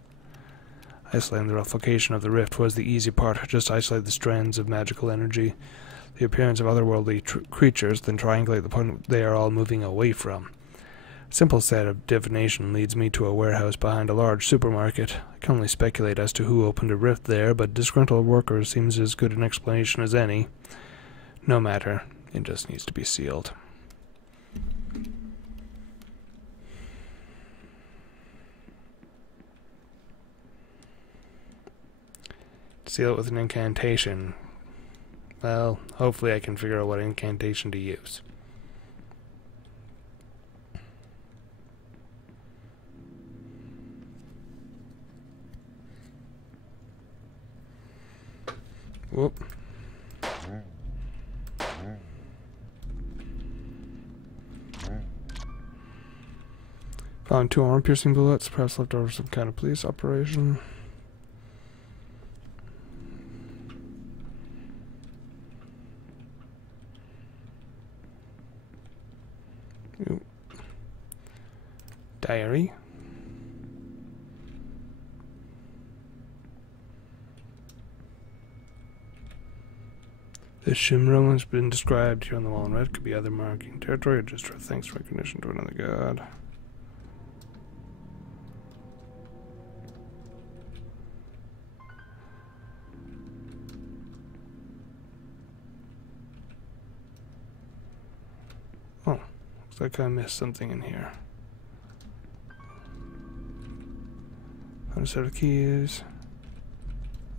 Isolating the rough location of the rift was the easy part. Just isolate the strands of magical energy, the appearance of otherworldly creatures, then triangulate the point they are all moving away from. A simple set of divination leads me to a warehouse behind a large supermarket. I can only speculate as to who opened a rift there, but disgruntled workers seems as good an explanation as any. No matter, it just needs to be sealed. Seal it with an incantation. Well, hopefully I can figure out what incantation to use. Whoop. Found 2 armor-piercing bullets, perhaps left over some kind of police operation. Diary. The Shimron has been described here on the wall in red. Could be either marking territory or just for thanks recognition to another god. Oh, looks like I missed something in here. Found a set of keys.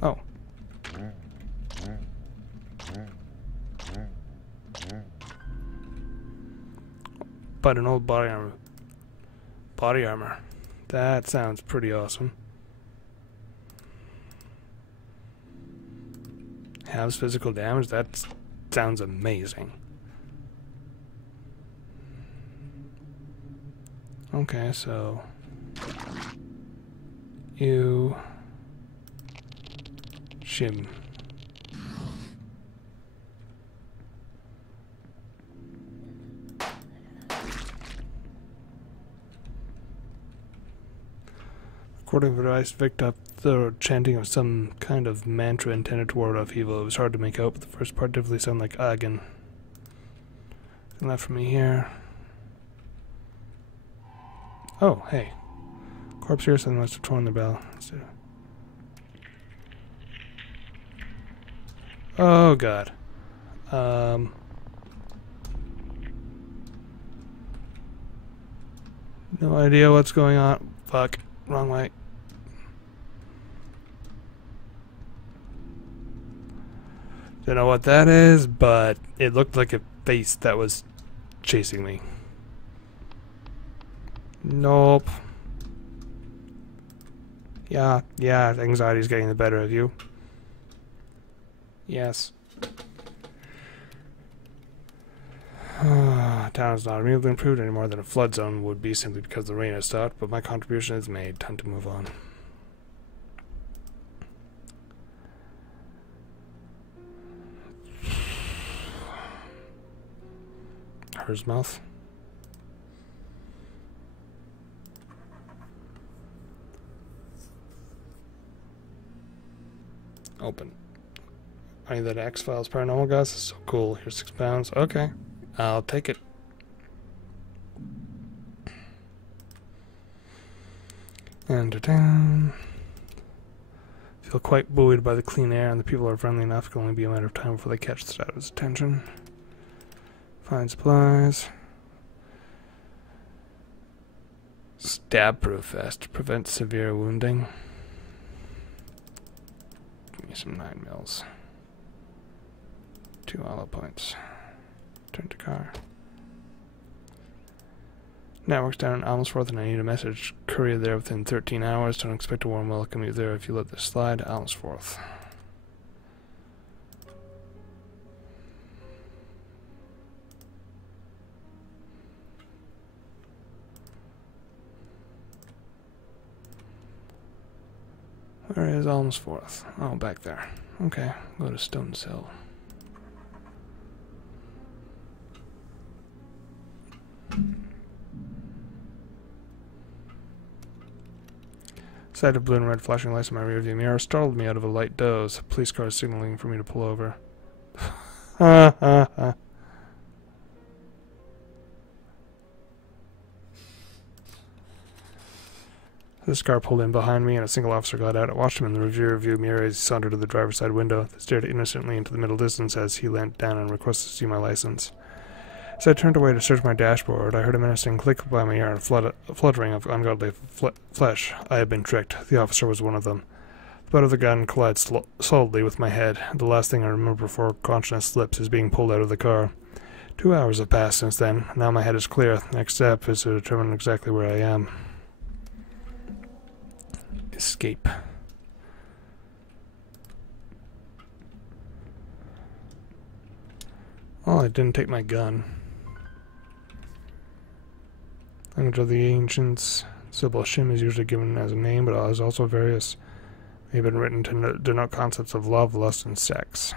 Oh. But an old body armor. Body armor. That sounds pretty awesome. Has physical damage? That sounds amazing. Okay, so... You... Shim. According to the device, picked up the chanting of some kind of mantra intended to ward off evil. It was hard to make out, but the first part definitely sounded like Agen. Nothing left for me here. Oh, hey. Corpse here, something must have torn the bell. Let's do it. Oh, God. No idea what's going on. Fuck. Wrong way. Don't know what that is, but it looked like a face that was chasing me. Nope. Yeah, anxiety's getting the better of you. Yes. Town is not immediately improved any more than a flood zone would be simply because the rain has stopped, but my contribution is made. Time to move on. Hers mouth. Open. I need that X-Files paranormal guys. This is so cool. Here's £6. Okay. I'll take it. Enter town. Feel quite buoyed by the clean air, and the people are friendly enough. It can only be a matter of time before they catch the shadow's attention. Find supplies. Stab-proof vest. Prevents severe wounding. Give me some 9mm. 2 hollow points. Turn to car. Network's down in Almsworth and I need a message. Courier there within 13 hours. Don't expect a warm welcome either if you let this slide. Almsworth. Where is Almsworth? Oh, back there. Okay, go to Stone Cell. Sight of blue and red flashing lights in my rearview mirror startled me out of a light doze. A police car signaling for me to pull over. This car pulled in behind me and a single officer got out. I watched him in the rear view mirror as he sauntered to the driver's side window. They stared innocently into the middle distance as he leant down and requested to see my license. As I turned away to search my dashboard, I heard a menacing click by my ear and a fluttering of ungodly flesh. I had been tricked. The officer was one of them. The butt of the gun collided solidly with my head. The last thing I remember before consciousness slips is being pulled out of the car. 2 hours have passed since then. Now my head is clear. The next step is to determine exactly where I am. Escape. Oh, I didn't take my gun. Language of the Ancients. Sybil Shim is usually given as a name, but is also various. They've been written to denote concepts of love, lust, and sex.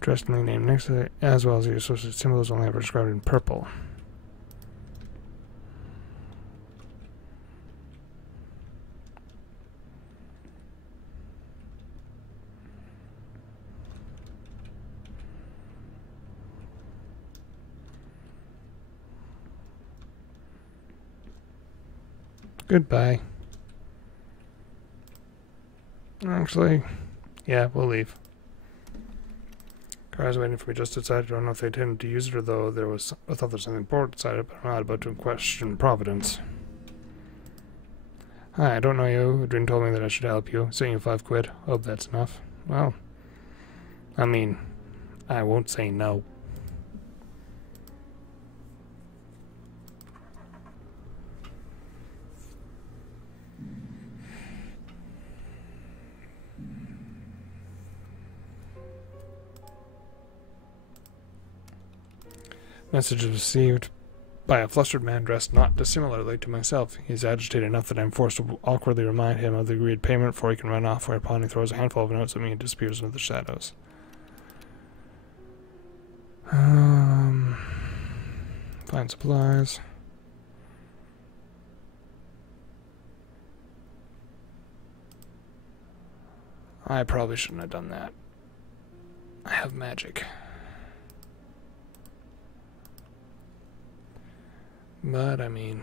Interestingly named next to it, as well as the associated symbols only ever described in purple. Goodbye. Actually, yeah, we'll leave. Car's waiting for me just outside. I don't know if they intended to use it or though I thought there was something important inside it, but I'm not about to question Providence. Hi, I don't know you. Adrian told me that I should help you. Sent you £5. Hope that's enough. Well, I mean, I won't say no. Message received by a flustered man dressed not dissimilarly to myself. He is agitated enough that I am forced to awkwardly remind him of the agreed payment before he can run off, whereupon he throws a handful of notes at me and disappears into the shadows. Find supplies. I probably shouldn't have done that. I have magic. But, I mean...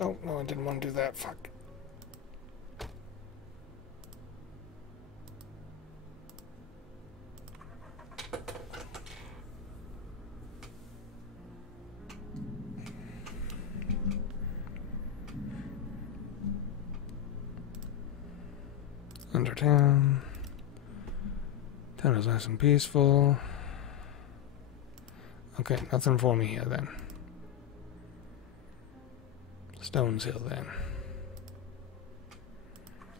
Oh, no, I didn't want to do that. Fuck. Enter town. Town is nice and peaceful. Okay, nothing for me here then. Stones Hill then.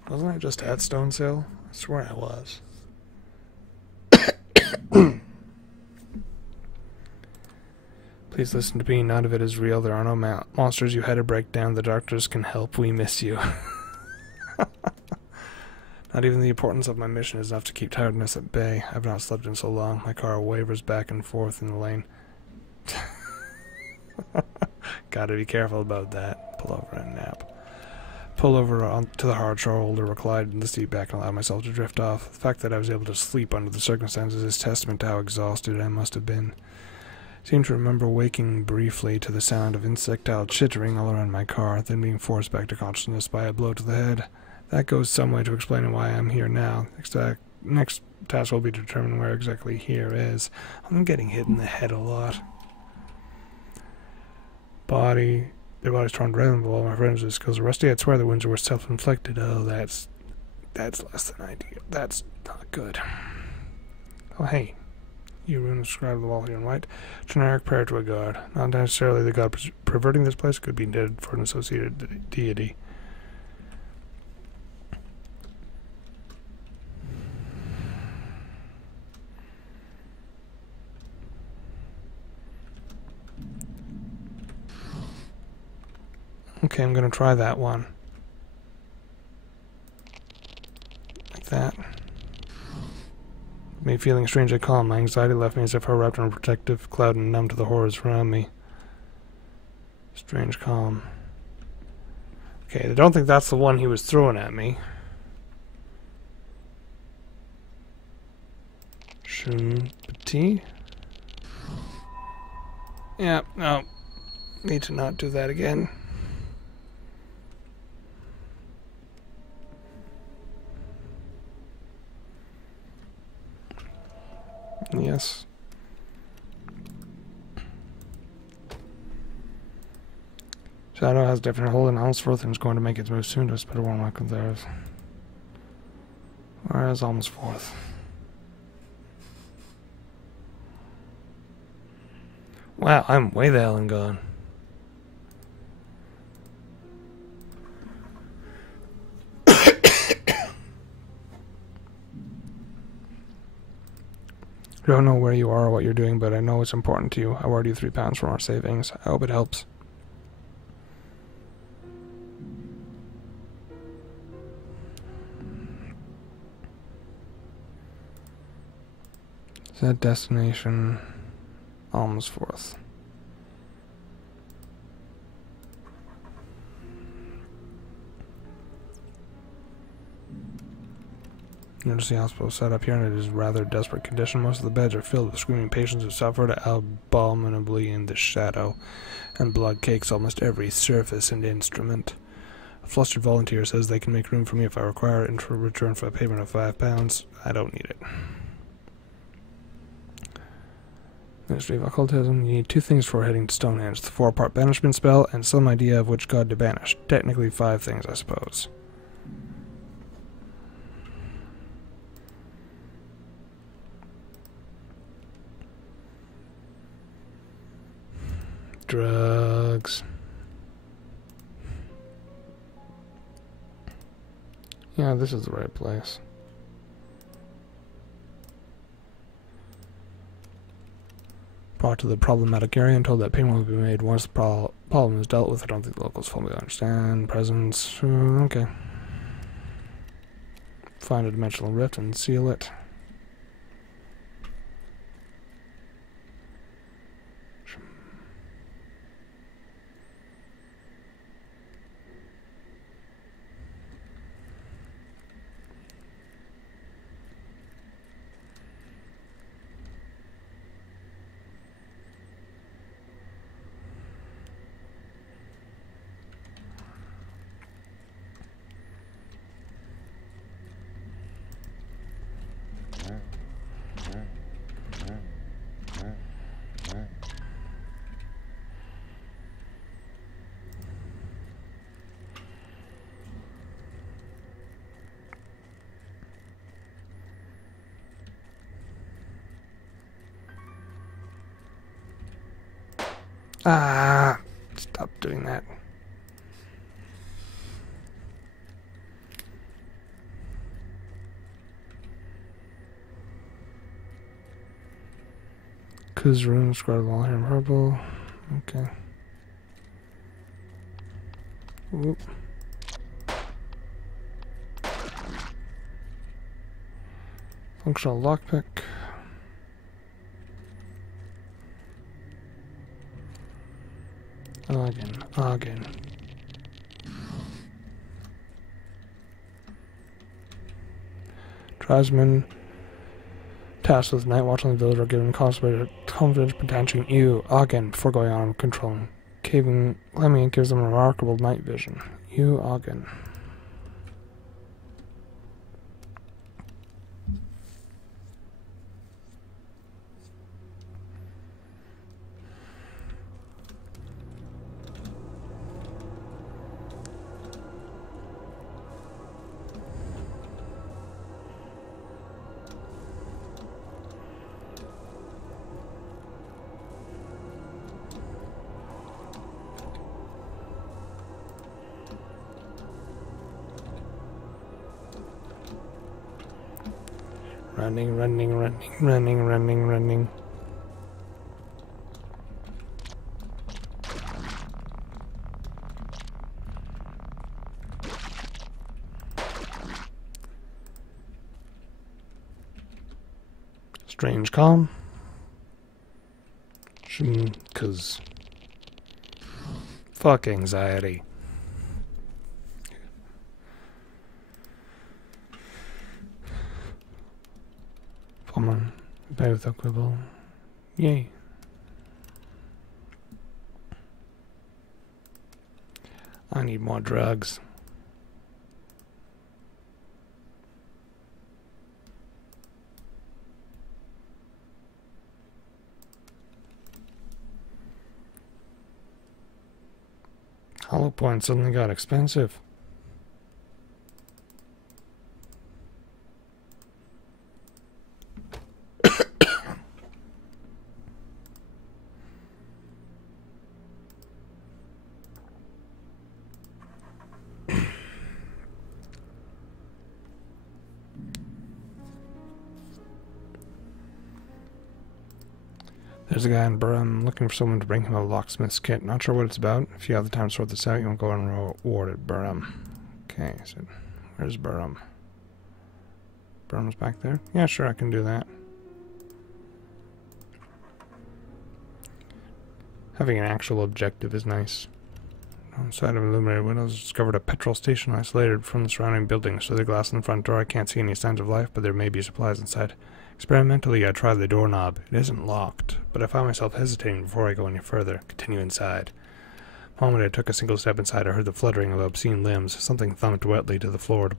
Wasn't I just at Stones Hill? I swear I was. Please listen to me. None of it is real. There are no monsters you had to break down. The doctors can help. We miss you. Not even the importance of my mission is enough to keep tiredness at bay. I've not slept in so long. My car wavers back and forth in the lane. Gotta be careful about that. Pull over and nap. Pull over onto the hard shoulder, reclined in the seat back, and allowed myself to drift off. The fact that I was able to sleep under the circumstances is testament to how exhausted I must have been. I seem to remember waking briefly to the sound of insectile chittering all around my car, then being forced back to consciousness by a blow to the head. That goes some way to explaining why I'm here now. Next task will be to determine where exactly here is. I'm getting hit in the head a lot. Their body's torn red and below my friends' skills are rusty. I'd swear the wounds were self-inflicted. Oh, that's less than ideal. That's not good. Oh, hey. You rune inscribed on the wall here in white. Generic prayer to a god. Not necessarily the god perverting this place. Could be intended for an associated deity. Okay, I'm gonna try that one. Like that. Me feeling strangely calm. My anxiety left me as if I were wrapped in a protective cloud and numb to the horrors around me. Strange calm. Okay, I don't think that's the one he was throwing at me. Shun Petit? Yeah, no. Need to not do that again. Yes. Shadow has different hold in Almsforth and is going to make its move soon to a better one like theirs. Where is Almsforth? Wow, I'm way the hell and gone. I don't know where you are or what you're doing, but I know it's important to you. I borrowed you £3 from our savings. I hope it helps. Is that destination? Almsforth. Emergency hospital set up here, and it is rather desperate condition. Most of the beds are filled with screaming patients who suffered abominably in the shadow, and blood cakes almost every surface and instrument. A flustered volunteer says they can make room for me if I require it in return for a payment of £5. I don't need it. Ministry of Occultism. You need 2 things for heading to Stonehenge: the 4-part banishment spell and some idea of which god to banish. Technically 5 things, I suppose. Drugs. Yeah, this is the right place. Brought to the problematic area and told that payment will be made once the problem is dealt with. I don't think the locals fully understand. Presence. Okay. Find a dimensional rift and seal it. Ah! Stop doing that. Cause room, square wall here in purple. Okay. Oop. Functional lockpick. Again. Tribesmen tasked with night watch on the village are given confidence potentiating you again before going on and controlling. Climbing it gives them remarkable night vision. You again. Running. Strange calm. 'Cause fuck anxiety. Plumber, pay with a quibble. Yay. I need more drugs. Hollow Point suddenly got expensive. There's a guy in Burham looking for someone to bring him a locksmith's kit. Not sure what it's about. If you have the time to sort this out, you won't go and reward at Burham. Okay, so where's Burham? Burham's back there? Yeah, sure, I can do that. Having an actual objective is nice. On the side of illuminated windows, discovered a petrol station isolated from the surrounding buildings. So the glass in the front door, I can't see any signs of life, but there may be supplies inside. Experimentally, I tried the doorknob. It isn't locked, but I found myself hesitating before I go any further. Continue inside. The moment I took a single step inside, I heard the fluttering of obscene limbs. Something thumped wetly to the floor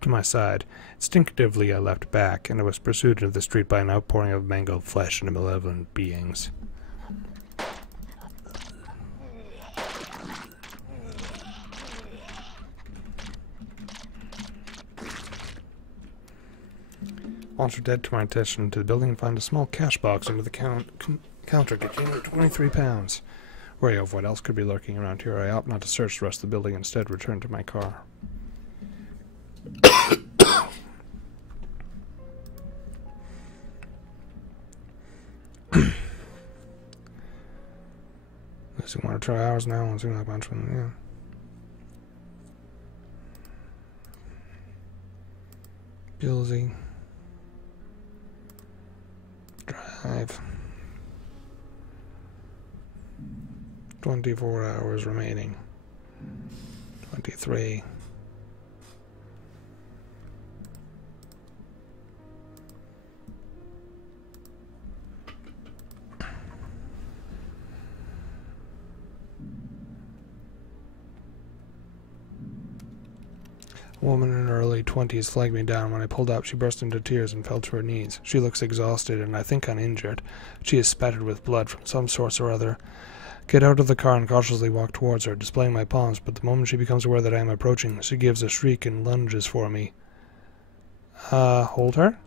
to my side. Instinctively, I leapt back, and I was pursued into the street by an outpouring of mangled flesh and malevolent beings. Launch dead to my attention to the building and find a small cash box under the counter containing £23. Wary of what else could be lurking around here, I opt not to search the rest of the building, instead return to my car. Losing 1 or 2 hours now, and seeing like a bunch of them, yeah. Billsy. Drive. 24 hours remaining. 23. A woman in her early 20s flagged me down. When I pulled up, she burst into tears and fell to her knees. She looks exhausted and I think uninjured. She is spattered with blood from some source or other. Get out of the car and cautiously walk towards her, displaying my palms, but the moment she becomes aware that I am approaching, she gives a shriek and lunges for me. Hold her?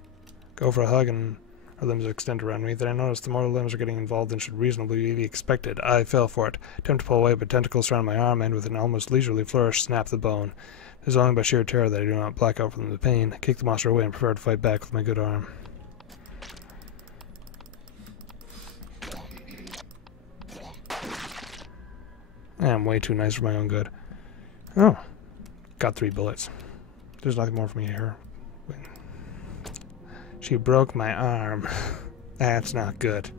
Go for a hug and Her limbs extend around me. Then I notice the more limbs are getting involved than should reasonably be expected. I fell for it. Attempt to pull away, but tentacles surround my arm and, with an almost leisurely flourish, snap the bone. It is only by sheer terror that I do not black out from the pain. I kick the monster away and prefer to fight back with my good arm. I'm way too nice for my own good. Oh. Got 3 bullets. There's nothing more for me here. She broke my arm. That's not good.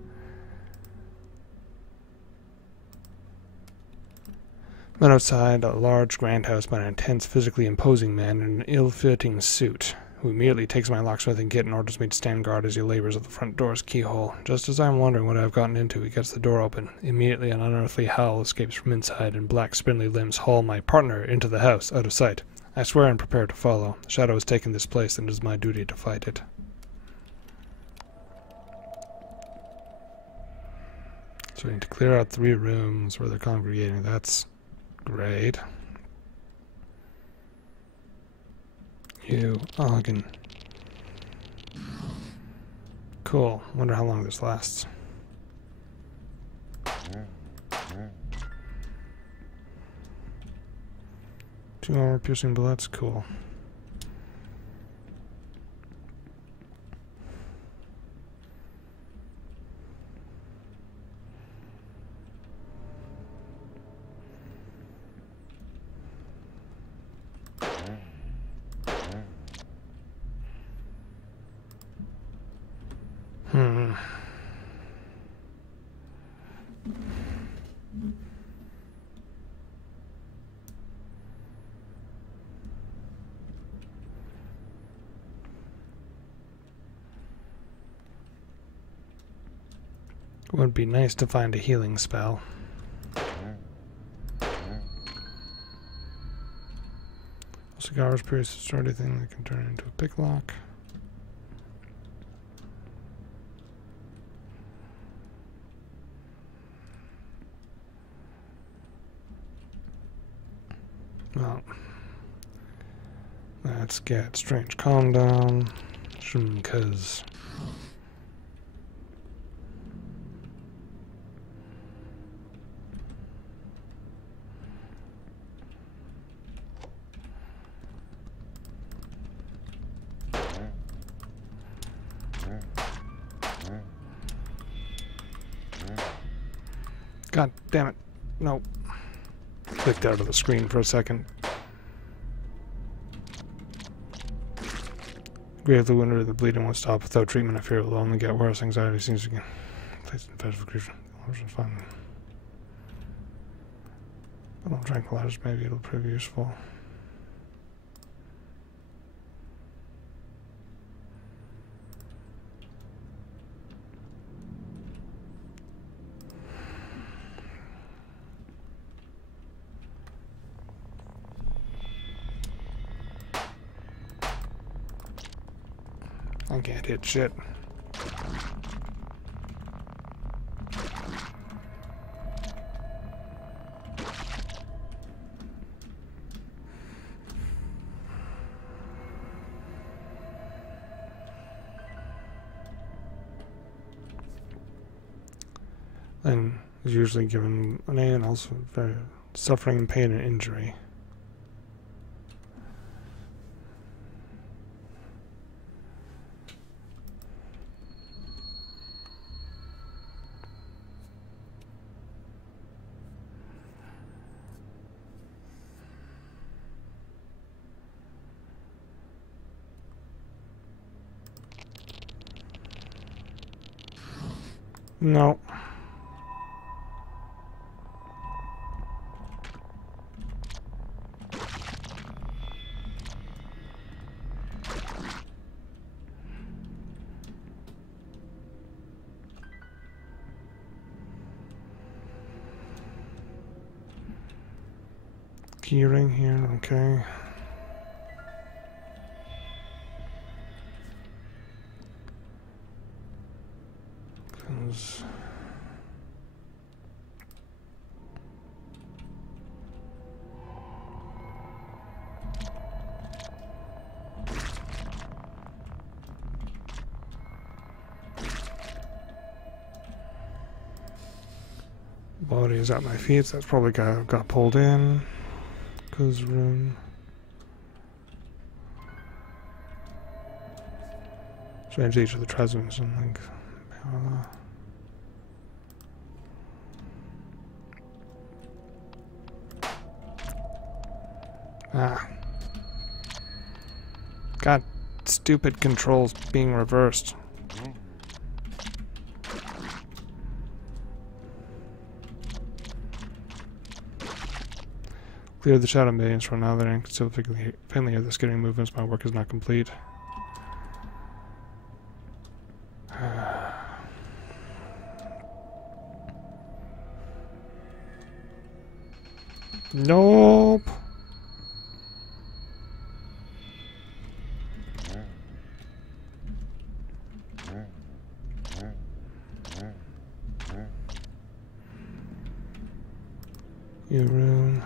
I'm outside a large grand house by an intense, physically imposing man in an ill-fitting suit, who immediately takes my locksmith and kit and orders me to stand guard as he labors at the front door's keyhole. Just as I'm wondering what I've gotten into, he gets the door open. Immediately an unearthly howl escapes from inside, and black, spindly limbs haul my partner into the house, out of sight. I swear and prepare to follow. The shadow has taken this place, and it is my duty to fight it. So we need to clear out 3 rooms where they're congregating. That's great. You Ogden. Cool. Wonder how long this lasts. 2 armor piercing bullets. Cool. It would be nice to find a healing spell. Cigars pierce a sturdy thing that can turn into a picklock. Well, let's get strange calm down. Cause God damn it. No. Clicked out of the screen for a second. Gravely wounded, the bleeding won't stop. Without treatment, I fear it will only get worse. Anxiety seems to get placed in phase of recrusion. Fine. Little tranquilizers, maybe it'll prove useful. I can't hit shit. And is usually given an A and also very suffering, pain, and injury. No. Keyring here, okay. Body is at my feet, so that's probably got pulled in. Cause room. Change each of the tribesmen and like. Ah. God, stupid controls being reversed. Clear the shadow millions from now that I can still faintly hear the skidding movements. My work is not complete. Nope. Your room.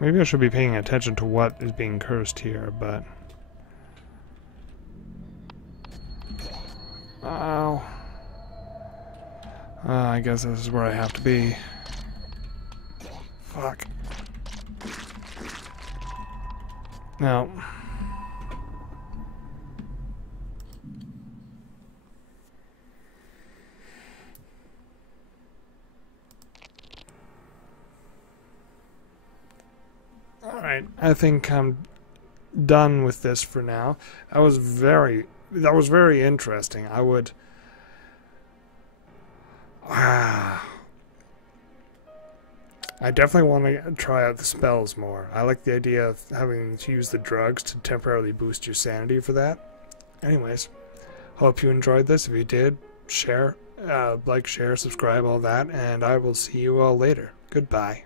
Maybe I should be paying attention to what is being cursed here, but... Oh. I guess this is where I have to be. Fuck. No. Alright, I think I'm done with this for now. That was very interesting. I would... I definitely want to try out the spells more. I like the idea of having to use the drugs to temporarily boost your sanity for that. Anyways, hope you enjoyed this. If you did, share, like, share, subscribe, all that, and I will see you all later. Goodbye.